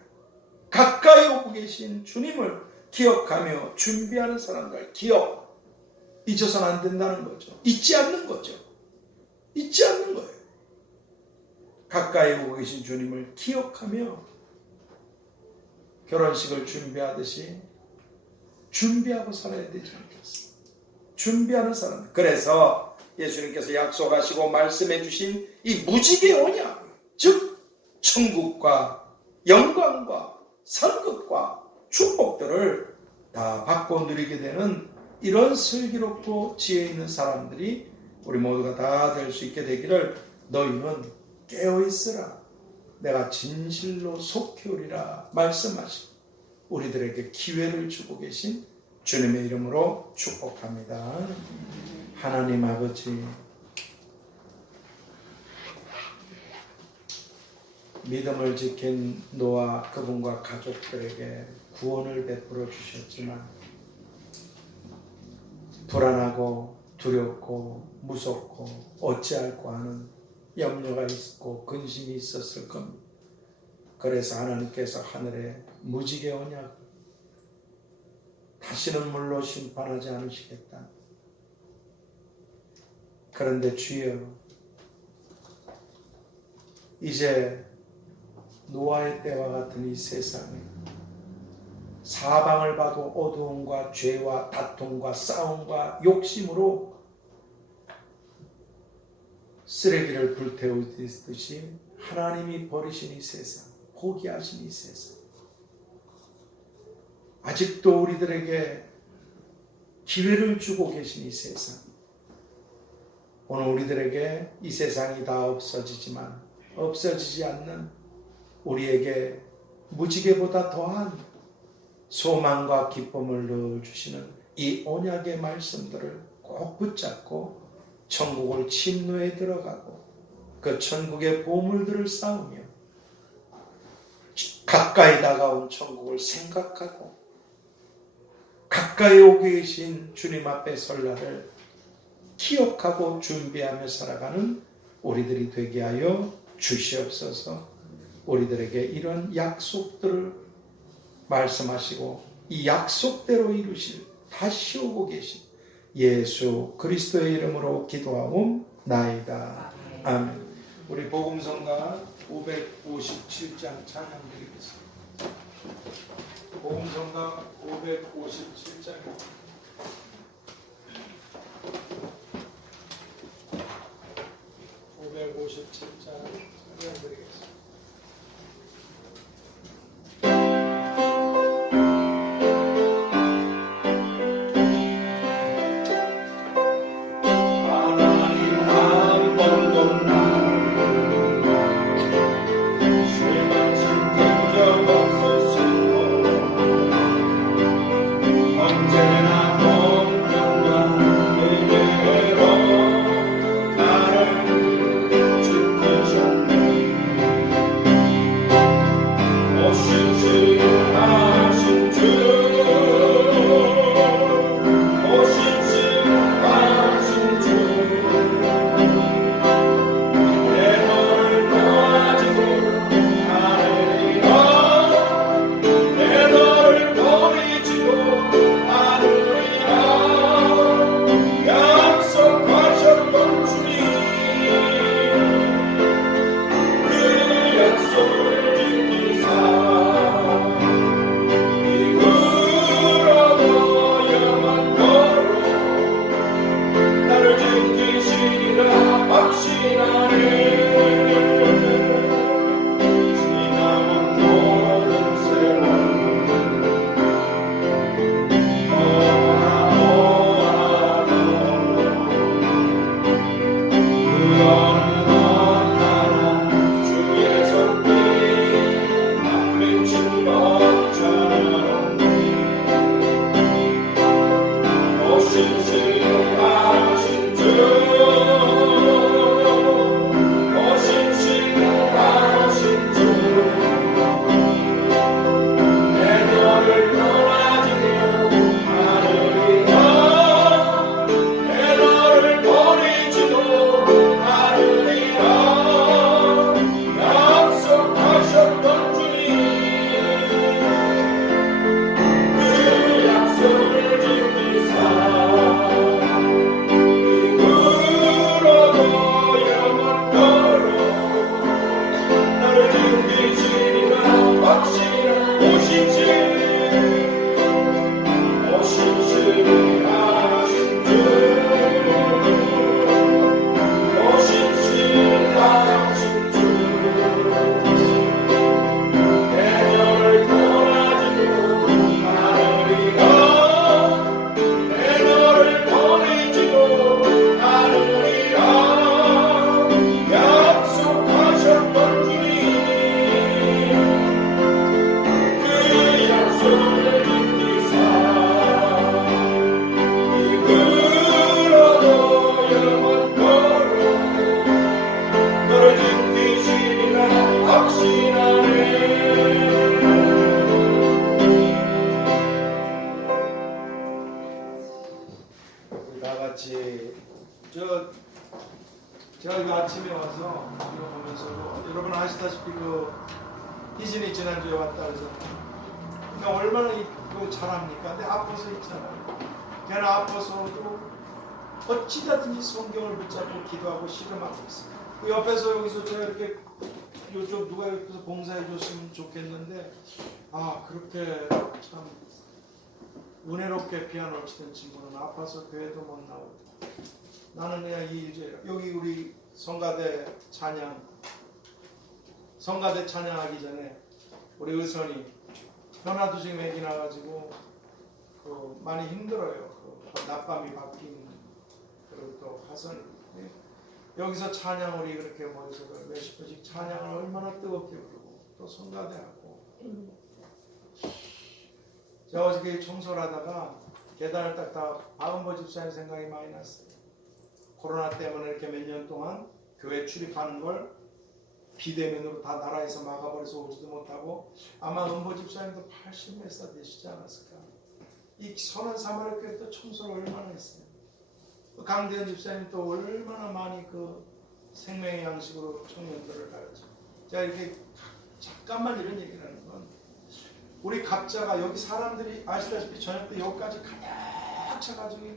가까이 오고 계신 주님을 기억하며 준비하는 사람들. 기억. 잊어서는 안 된다는 거죠. 잊지 않는 거죠. 잊지 않는 거예요. 가까이 오고 계신 주님을 기억하며 결혼식을 준비하듯이 준비하고 살아야 되지 않겠습니까? 준비하는 사람. 그래서 예수님께서 약속하시고 말씀해 주신 이 무지개 언약, 즉 천국과 영광과 상급과 축복들을 다 받고 누리게 되는 이런 슬기롭고 지혜 있는 사람들이 우리 모두가 다 될 수 있게 되기를 너희는 깨어있으라. 내가 진실로 속히오리라 말씀하시고 우리들에게 기회를 주고 계신 주님의 이름으로 축복합니다. 하나님 아버지, 믿음을 지킨 노아 그분과 가족들에게 구원을 베풀어 주셨지만 불안하고 두렵고 무섭고 어찌할까 하는 염려가 있고 근심이 있었을 겁니다. 그래서 하나님께서 하늘에 무지개 언약, 다시는 물로 심판하지 않으시겠다. 그런데 주여, 이제 노아의 때와 같은 이 세상에 사방을 봐도 어두움과 죄와 다툼과 싸움과 욕심으로 쓰레기를 불태우듯이 하나님이 버리신 이 세상, 포기하신 이 세상, 아직도 우리들에게 기회를 주고 계신 이 세상, 오늘 우리들에게 이 세상이 다 없어지지만 없어지지 않는 우리에게 무지개보다 더한 소망과 기쁨을 넣어주시는 이 언약의 말씀들을 꼭 붙잡고 천국을 침노에 들어가고 그 천국의 보물들을 쌓으며 가까이 다가온 천국을 생각하고 가까이 오고 계신 주님 앞에 설 날을 기억하고 준비하며 살아가는 우리들이 되게 하여 주시옵소서. 우리들에게 이런 약속들을 말씀하시고 이 약속대로 이루실 다시 오고 계신 예수 그리스도의 이름으로 기도하옵나이다. 아멘. 우리 복음성가 557장 찬양 드리겠습니다. 복음성가 557장 557장 찬양 드리겠습니다. 제가 이 아침에 와서 이거 보면서 여러분 아시다시피 그 희진이 지난주에 왔다 그래서 그러니까 얼마나 이거 잘합니까? 근데 아파서 있잖아요. 걔는 아파서도 어찌다든지 성경을 붙잡고 기도하고 씨름하고 있어요. 그 옆에서 여기서 제가 이렇게 요쪽 누가 옆에서 봉사해 줬으면 좋겠는데 그렇게 참 은혜롭게 피아노를 치던 친구는 아파서 교회도 못 나오고 나는 그냥 이제 여기 우리 성가대 찬양하기 전에 우리 의선이 현아도 지금 애기 나가지고 많이 힘들어요. 낮밤이 바뀐 그리고 또 화선이 여기서 찬양 우리 그렇게 모여서 몇십 분씩 찬양을 얼마나 뜨겁게 부르고 또 성가대하고 제가 어저께 청소를 하다가 계단을 딱 박은보 집사님 생각이 많이 났어요. 코로나 때문에 이렇게 몇 년 동안 교회 출입하는 걸 비대면으로 다 나라에서 막아버려서 오지도 못하고 아마 은보 집사님도 80몇 살 되시지 않았을까. 이 선한 사마리아 또 청소를 얼마나 했어요. 강대현 집사님 또 얼마나 많이 그 생명의 양식으로 청년들을 가르쳐. 제가 이렇게 잠깐만 이런 얘기를 하는 건 우리 각자가 여기 사람들이 아시다시피 저녁 때 여기까지 가득 차가지고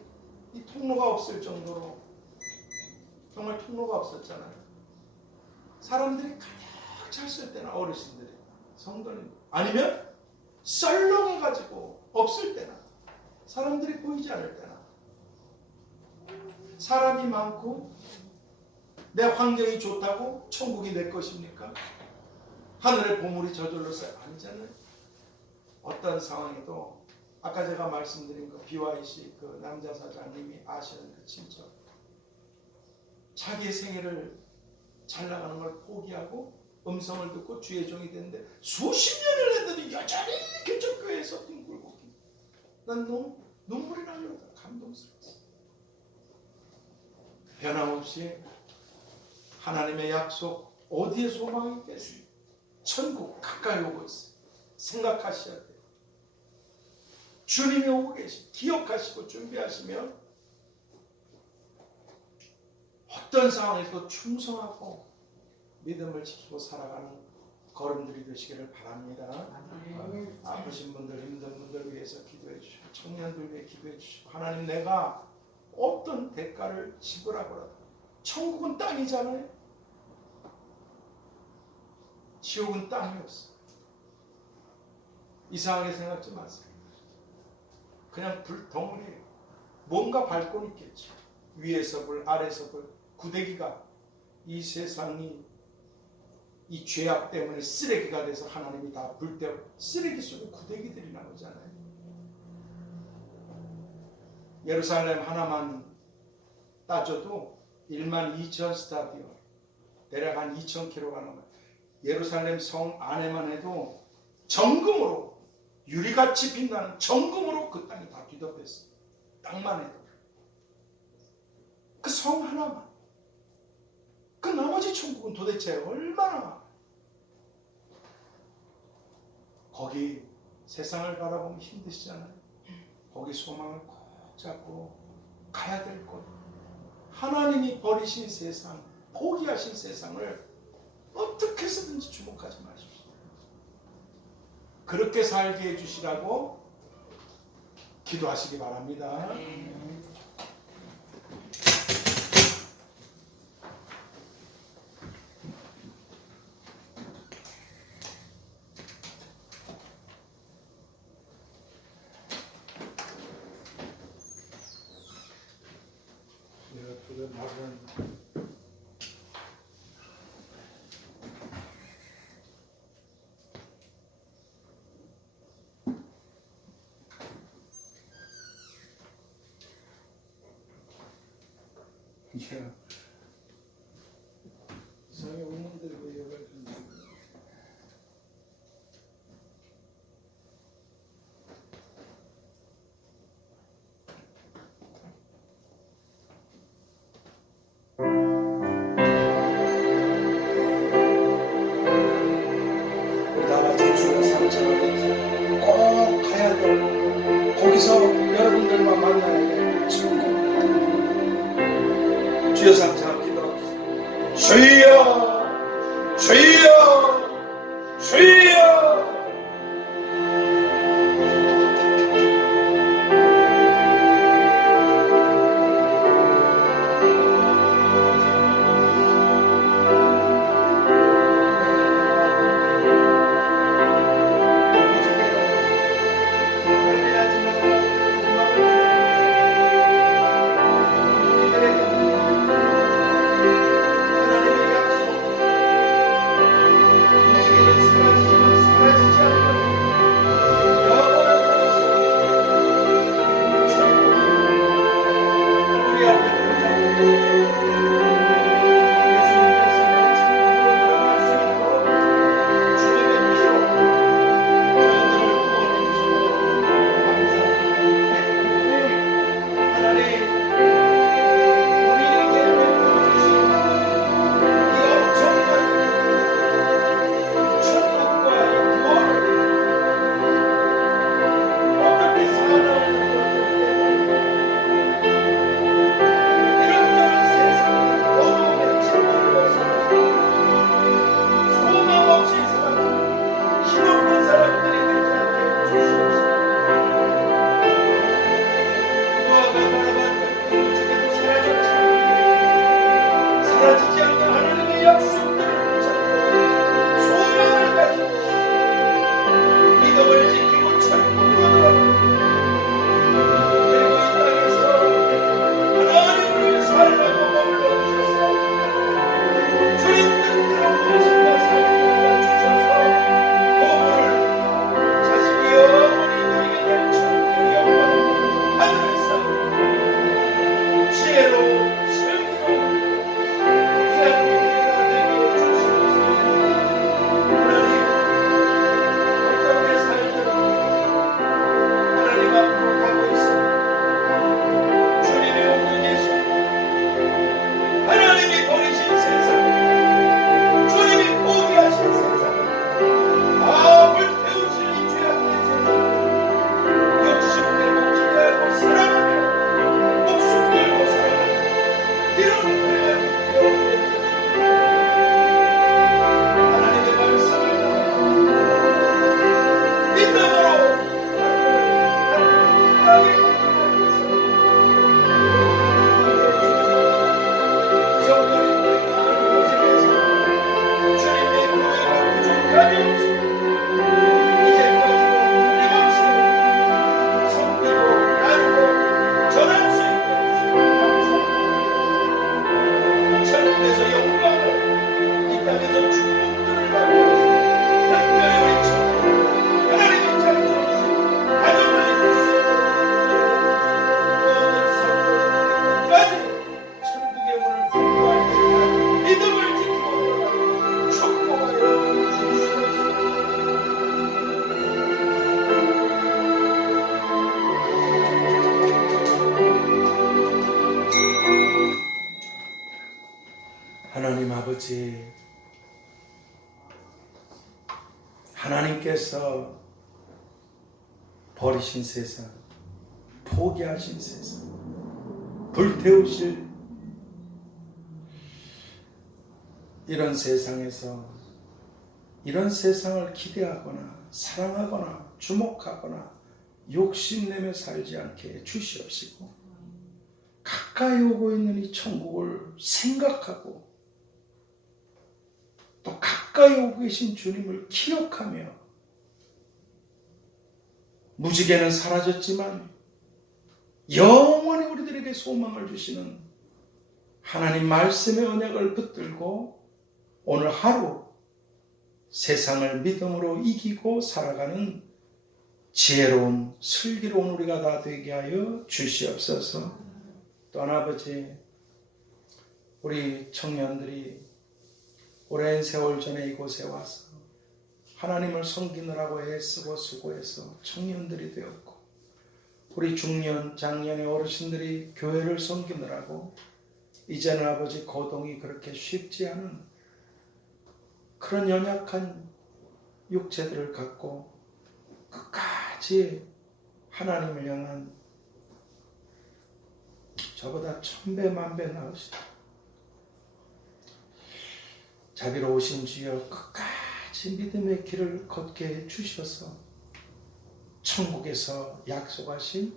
이 통로가 없을 정도로 정말 통로가 없었잖아요. 사람들이 가득 찼을 때나 어르신들이 성도님 아니면 썰렁해가지고 없을 때나 사람들이 보이지 않을 때나 사람이 많고 내 환경이 좋다고 천국이 내 것입니까? 하늘의 보물이 저절로 쌓여 아니잖아요. 어떤 상황에도 아까 제가 말씀드린 그 BYC 그 남자 사장님이 아시는 그 친척 자기의 생애를 잘 나가는 걸 포기하고 음성을 듣고 주의 종이 됐는데 수십 년을 했는데도 여전히 개척교회에서 뒹굴고 난 너무 눈물이 나려다 감동스러웠어. 변함없이 하나님의 약속 어디에 소망이 있겠어요? 천국 가까이 오고 있어요. 생각하셔야 돼요. 주님이 오고 계시 기억하시고 준비하시면 어떤 상황에서도 충성하고 믿음을 지키고 살아가는 걸음들이 되시기를 바랍니다. 아프신 분들 힘든 분들 위해서 기도해 주시고 청년들 위해 기도해 주시고 하나님 내가 어떤 대가를 지불하고라도 천국은 땅이잖아요. 지옥은 땅이 없어. 이상하게 생각지 마세요. 그냥 불덩어리예요. 뭔가 밟고 있겠지. 위에서 불 아래서 불 구데기가 이 세상이 이 죄악 때문에 쓰레기가 돼서 하나님이 다 불태워 쓰레기 속에 구데기들이 나오잖아요. 예루살렘 하나만 따져도 12,000 스타디온 대략 한 2,000km가 넘어요. 예루살렘 성 안에만 해도 정금으로 유리같이 빛나는 정금으로 그 땅이 다 뒤덮였어요. 땅만 해도 그 성 하나만 그 나머지 천국은 도대체 얼마나 거기 세상을 바라보면 힘드시잖아요. 거기 소망을 꼭 잡고 가야 될 곳 하나님이 버리신 세상 포기하신 세상을 어떻게 해서든지 주목하지 마십시오. 그렇게 살게 해주시라고 기도하시기 바랍니다. 이상하게 어머니들이 왜 여기를 우리 나라 제주의 상처를 꼭 가야 돼. 거기서 여러분들과 만나야 돼. 천국 주여 삼창 기도합시다. 주여 주여 주여. 하나님 아버지, 하나님께서 버리신 세상, 포기하신 세상, 불태우실 이런 세상에서 이런 세상을 기대하거나 사랑하거나 주목하거나 욕심내며 살지 않게 주시옵시고, 가까이 오고 있는 이 천국을 생각하고 또 가까이 오고 계신 주님을 기억하며, 무지개는 사라졌지만 영원히 우리들에게 소망을 주시는 하나님 말씀의 언약을 붙들고 오늘 하루 세상을 믿음으로 이기고 살아가는 지혜로운 슬기로운 우리가 다 되게 하여 주시옵소서. 또한 아버지, 우리 청년들이 오랜 세월 전에 이곳에 와서 하나님을 섬기느라고 애쓰고 수고해서 청년들이 되었고, 우리 중년, 장년의 어르신들이 교회를 섬기느라고 이제는 아버지 거동이 그렇게 쉽지 않은 그런 연약한 육체들을 갖고 끝까지 하나님을 향한 저보다 1000배 만배 나으신 자비로우신 주여 끝까지 믿음의 길을 걷게 해 주셔서 천국에서 약속하신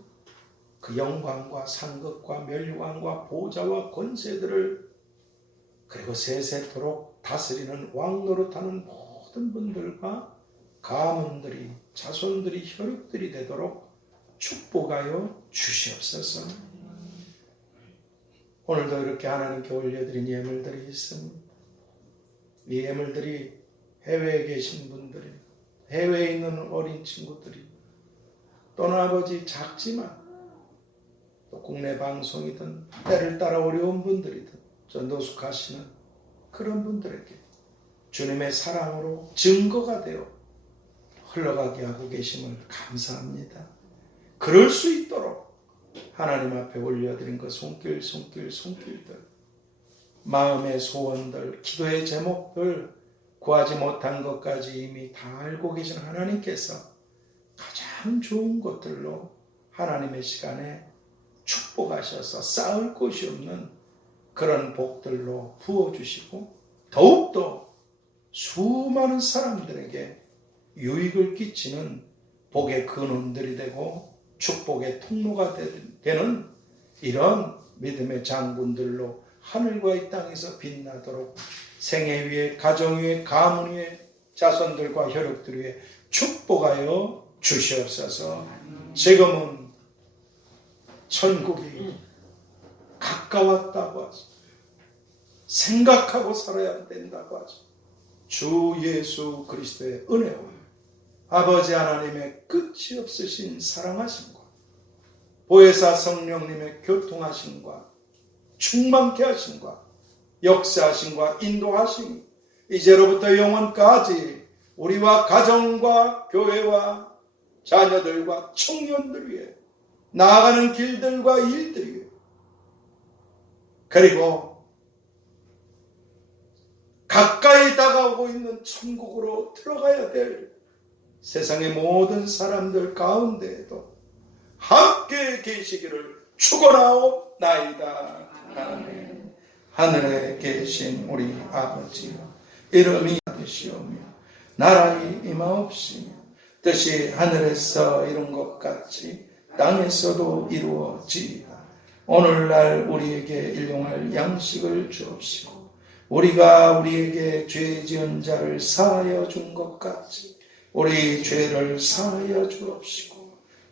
그 영광과 상급과 멸류관과 보좌와 권세들을 그리고 세세토록 다스리는 왕 노릇하는 모든 분들과 가문들이 자손들이 혈육들이 되도록 축복하여 주시옵소서. 오늘도 이렇게 하나님께 올려드린 예물들이 있습니다. 이 예물들이 해외에 계신 분들이, 해외에 있는 어린 친구들이, 또는 아버지 작지만 또 국내 방송이든 때를 따라 어려운 분들이든 전도숙하시는 그런 분들에게 주님의 사랑으로 증거가 되어 흘러가게 하고 계심을 감사합니다. 그럴 수 있도록 하나님 앞에 올려드린 그 손길들, 마음의 소원들, 기도의 제목들, 구하지 못한 것까지 이미 다 알고 계신 하나님께서 가장 좋은 것들로 하나님의 시간에 축복하셔서 쌓을 곳이 없는 그런 복들로 부어주시고 더욱더 수많은 사람들에게 유익을 끼치는 복의 근원들이 되고 축복의 통로가 되는 이런 믿음의 장군들로 하늘과 이 땅에서 빛나도록 생애 위에 가정 위에 가문 위에 자손들과 혈육들 위에 축복하여 주시옵소서. 지금은 천국이 가까웠다고 하죠. 생각하고 살아야 된다고 하죠. 주 예수 그리스도의 은혜와 아버지 하나님의 끝이 없으신 사랑하심과 보혜사 성령님의 교통하심과 충만케 하심과 역사하심과 인도하심이 이제로부터 영원까지 우리와 가정과 교회와 자녀들과 청년들 위해 나아가는 길들과 일들 위해 그리고 가까이 다가오고 있는 천국으로 들어가야 될 세상의 모든 사람들 가운데에도 함께 계시기를 축원하옵나이다. 아멘. 하늘에 계신 우리 아버지여, 이름이 되시오며 나라의 임하옵시며 뜻이 하늘에서 이룬 것 같이 땅에서도 이루어지이다. 오늘날 우리에게 일용할 양식을 주옵시고 우리가 우리에게 죄 지은 자를 사하여 준 것 같이 우리 죄를 사하여 주옵시고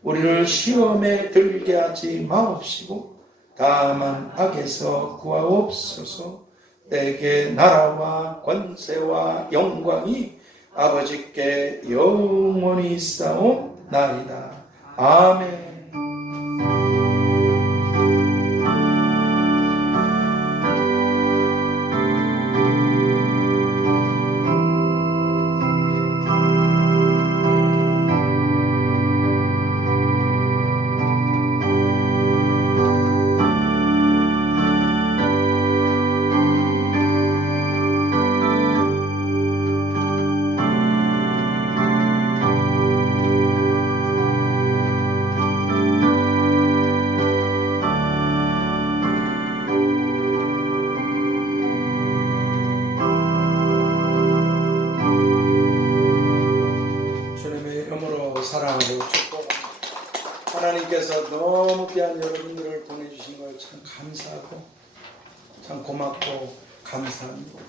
우리를 시험에 들게 하지 마옵시고 다만 악에서 구하옵소서. 내게 나라와 권세와 영광이 아버지께 영원히 있사옵나이다. 아멘. 사랑하고 축복합니다. 하나님께서 너무 귀한 여러분들을 보내주신 걸 참 감사하고 참 고맙고 감사합니다.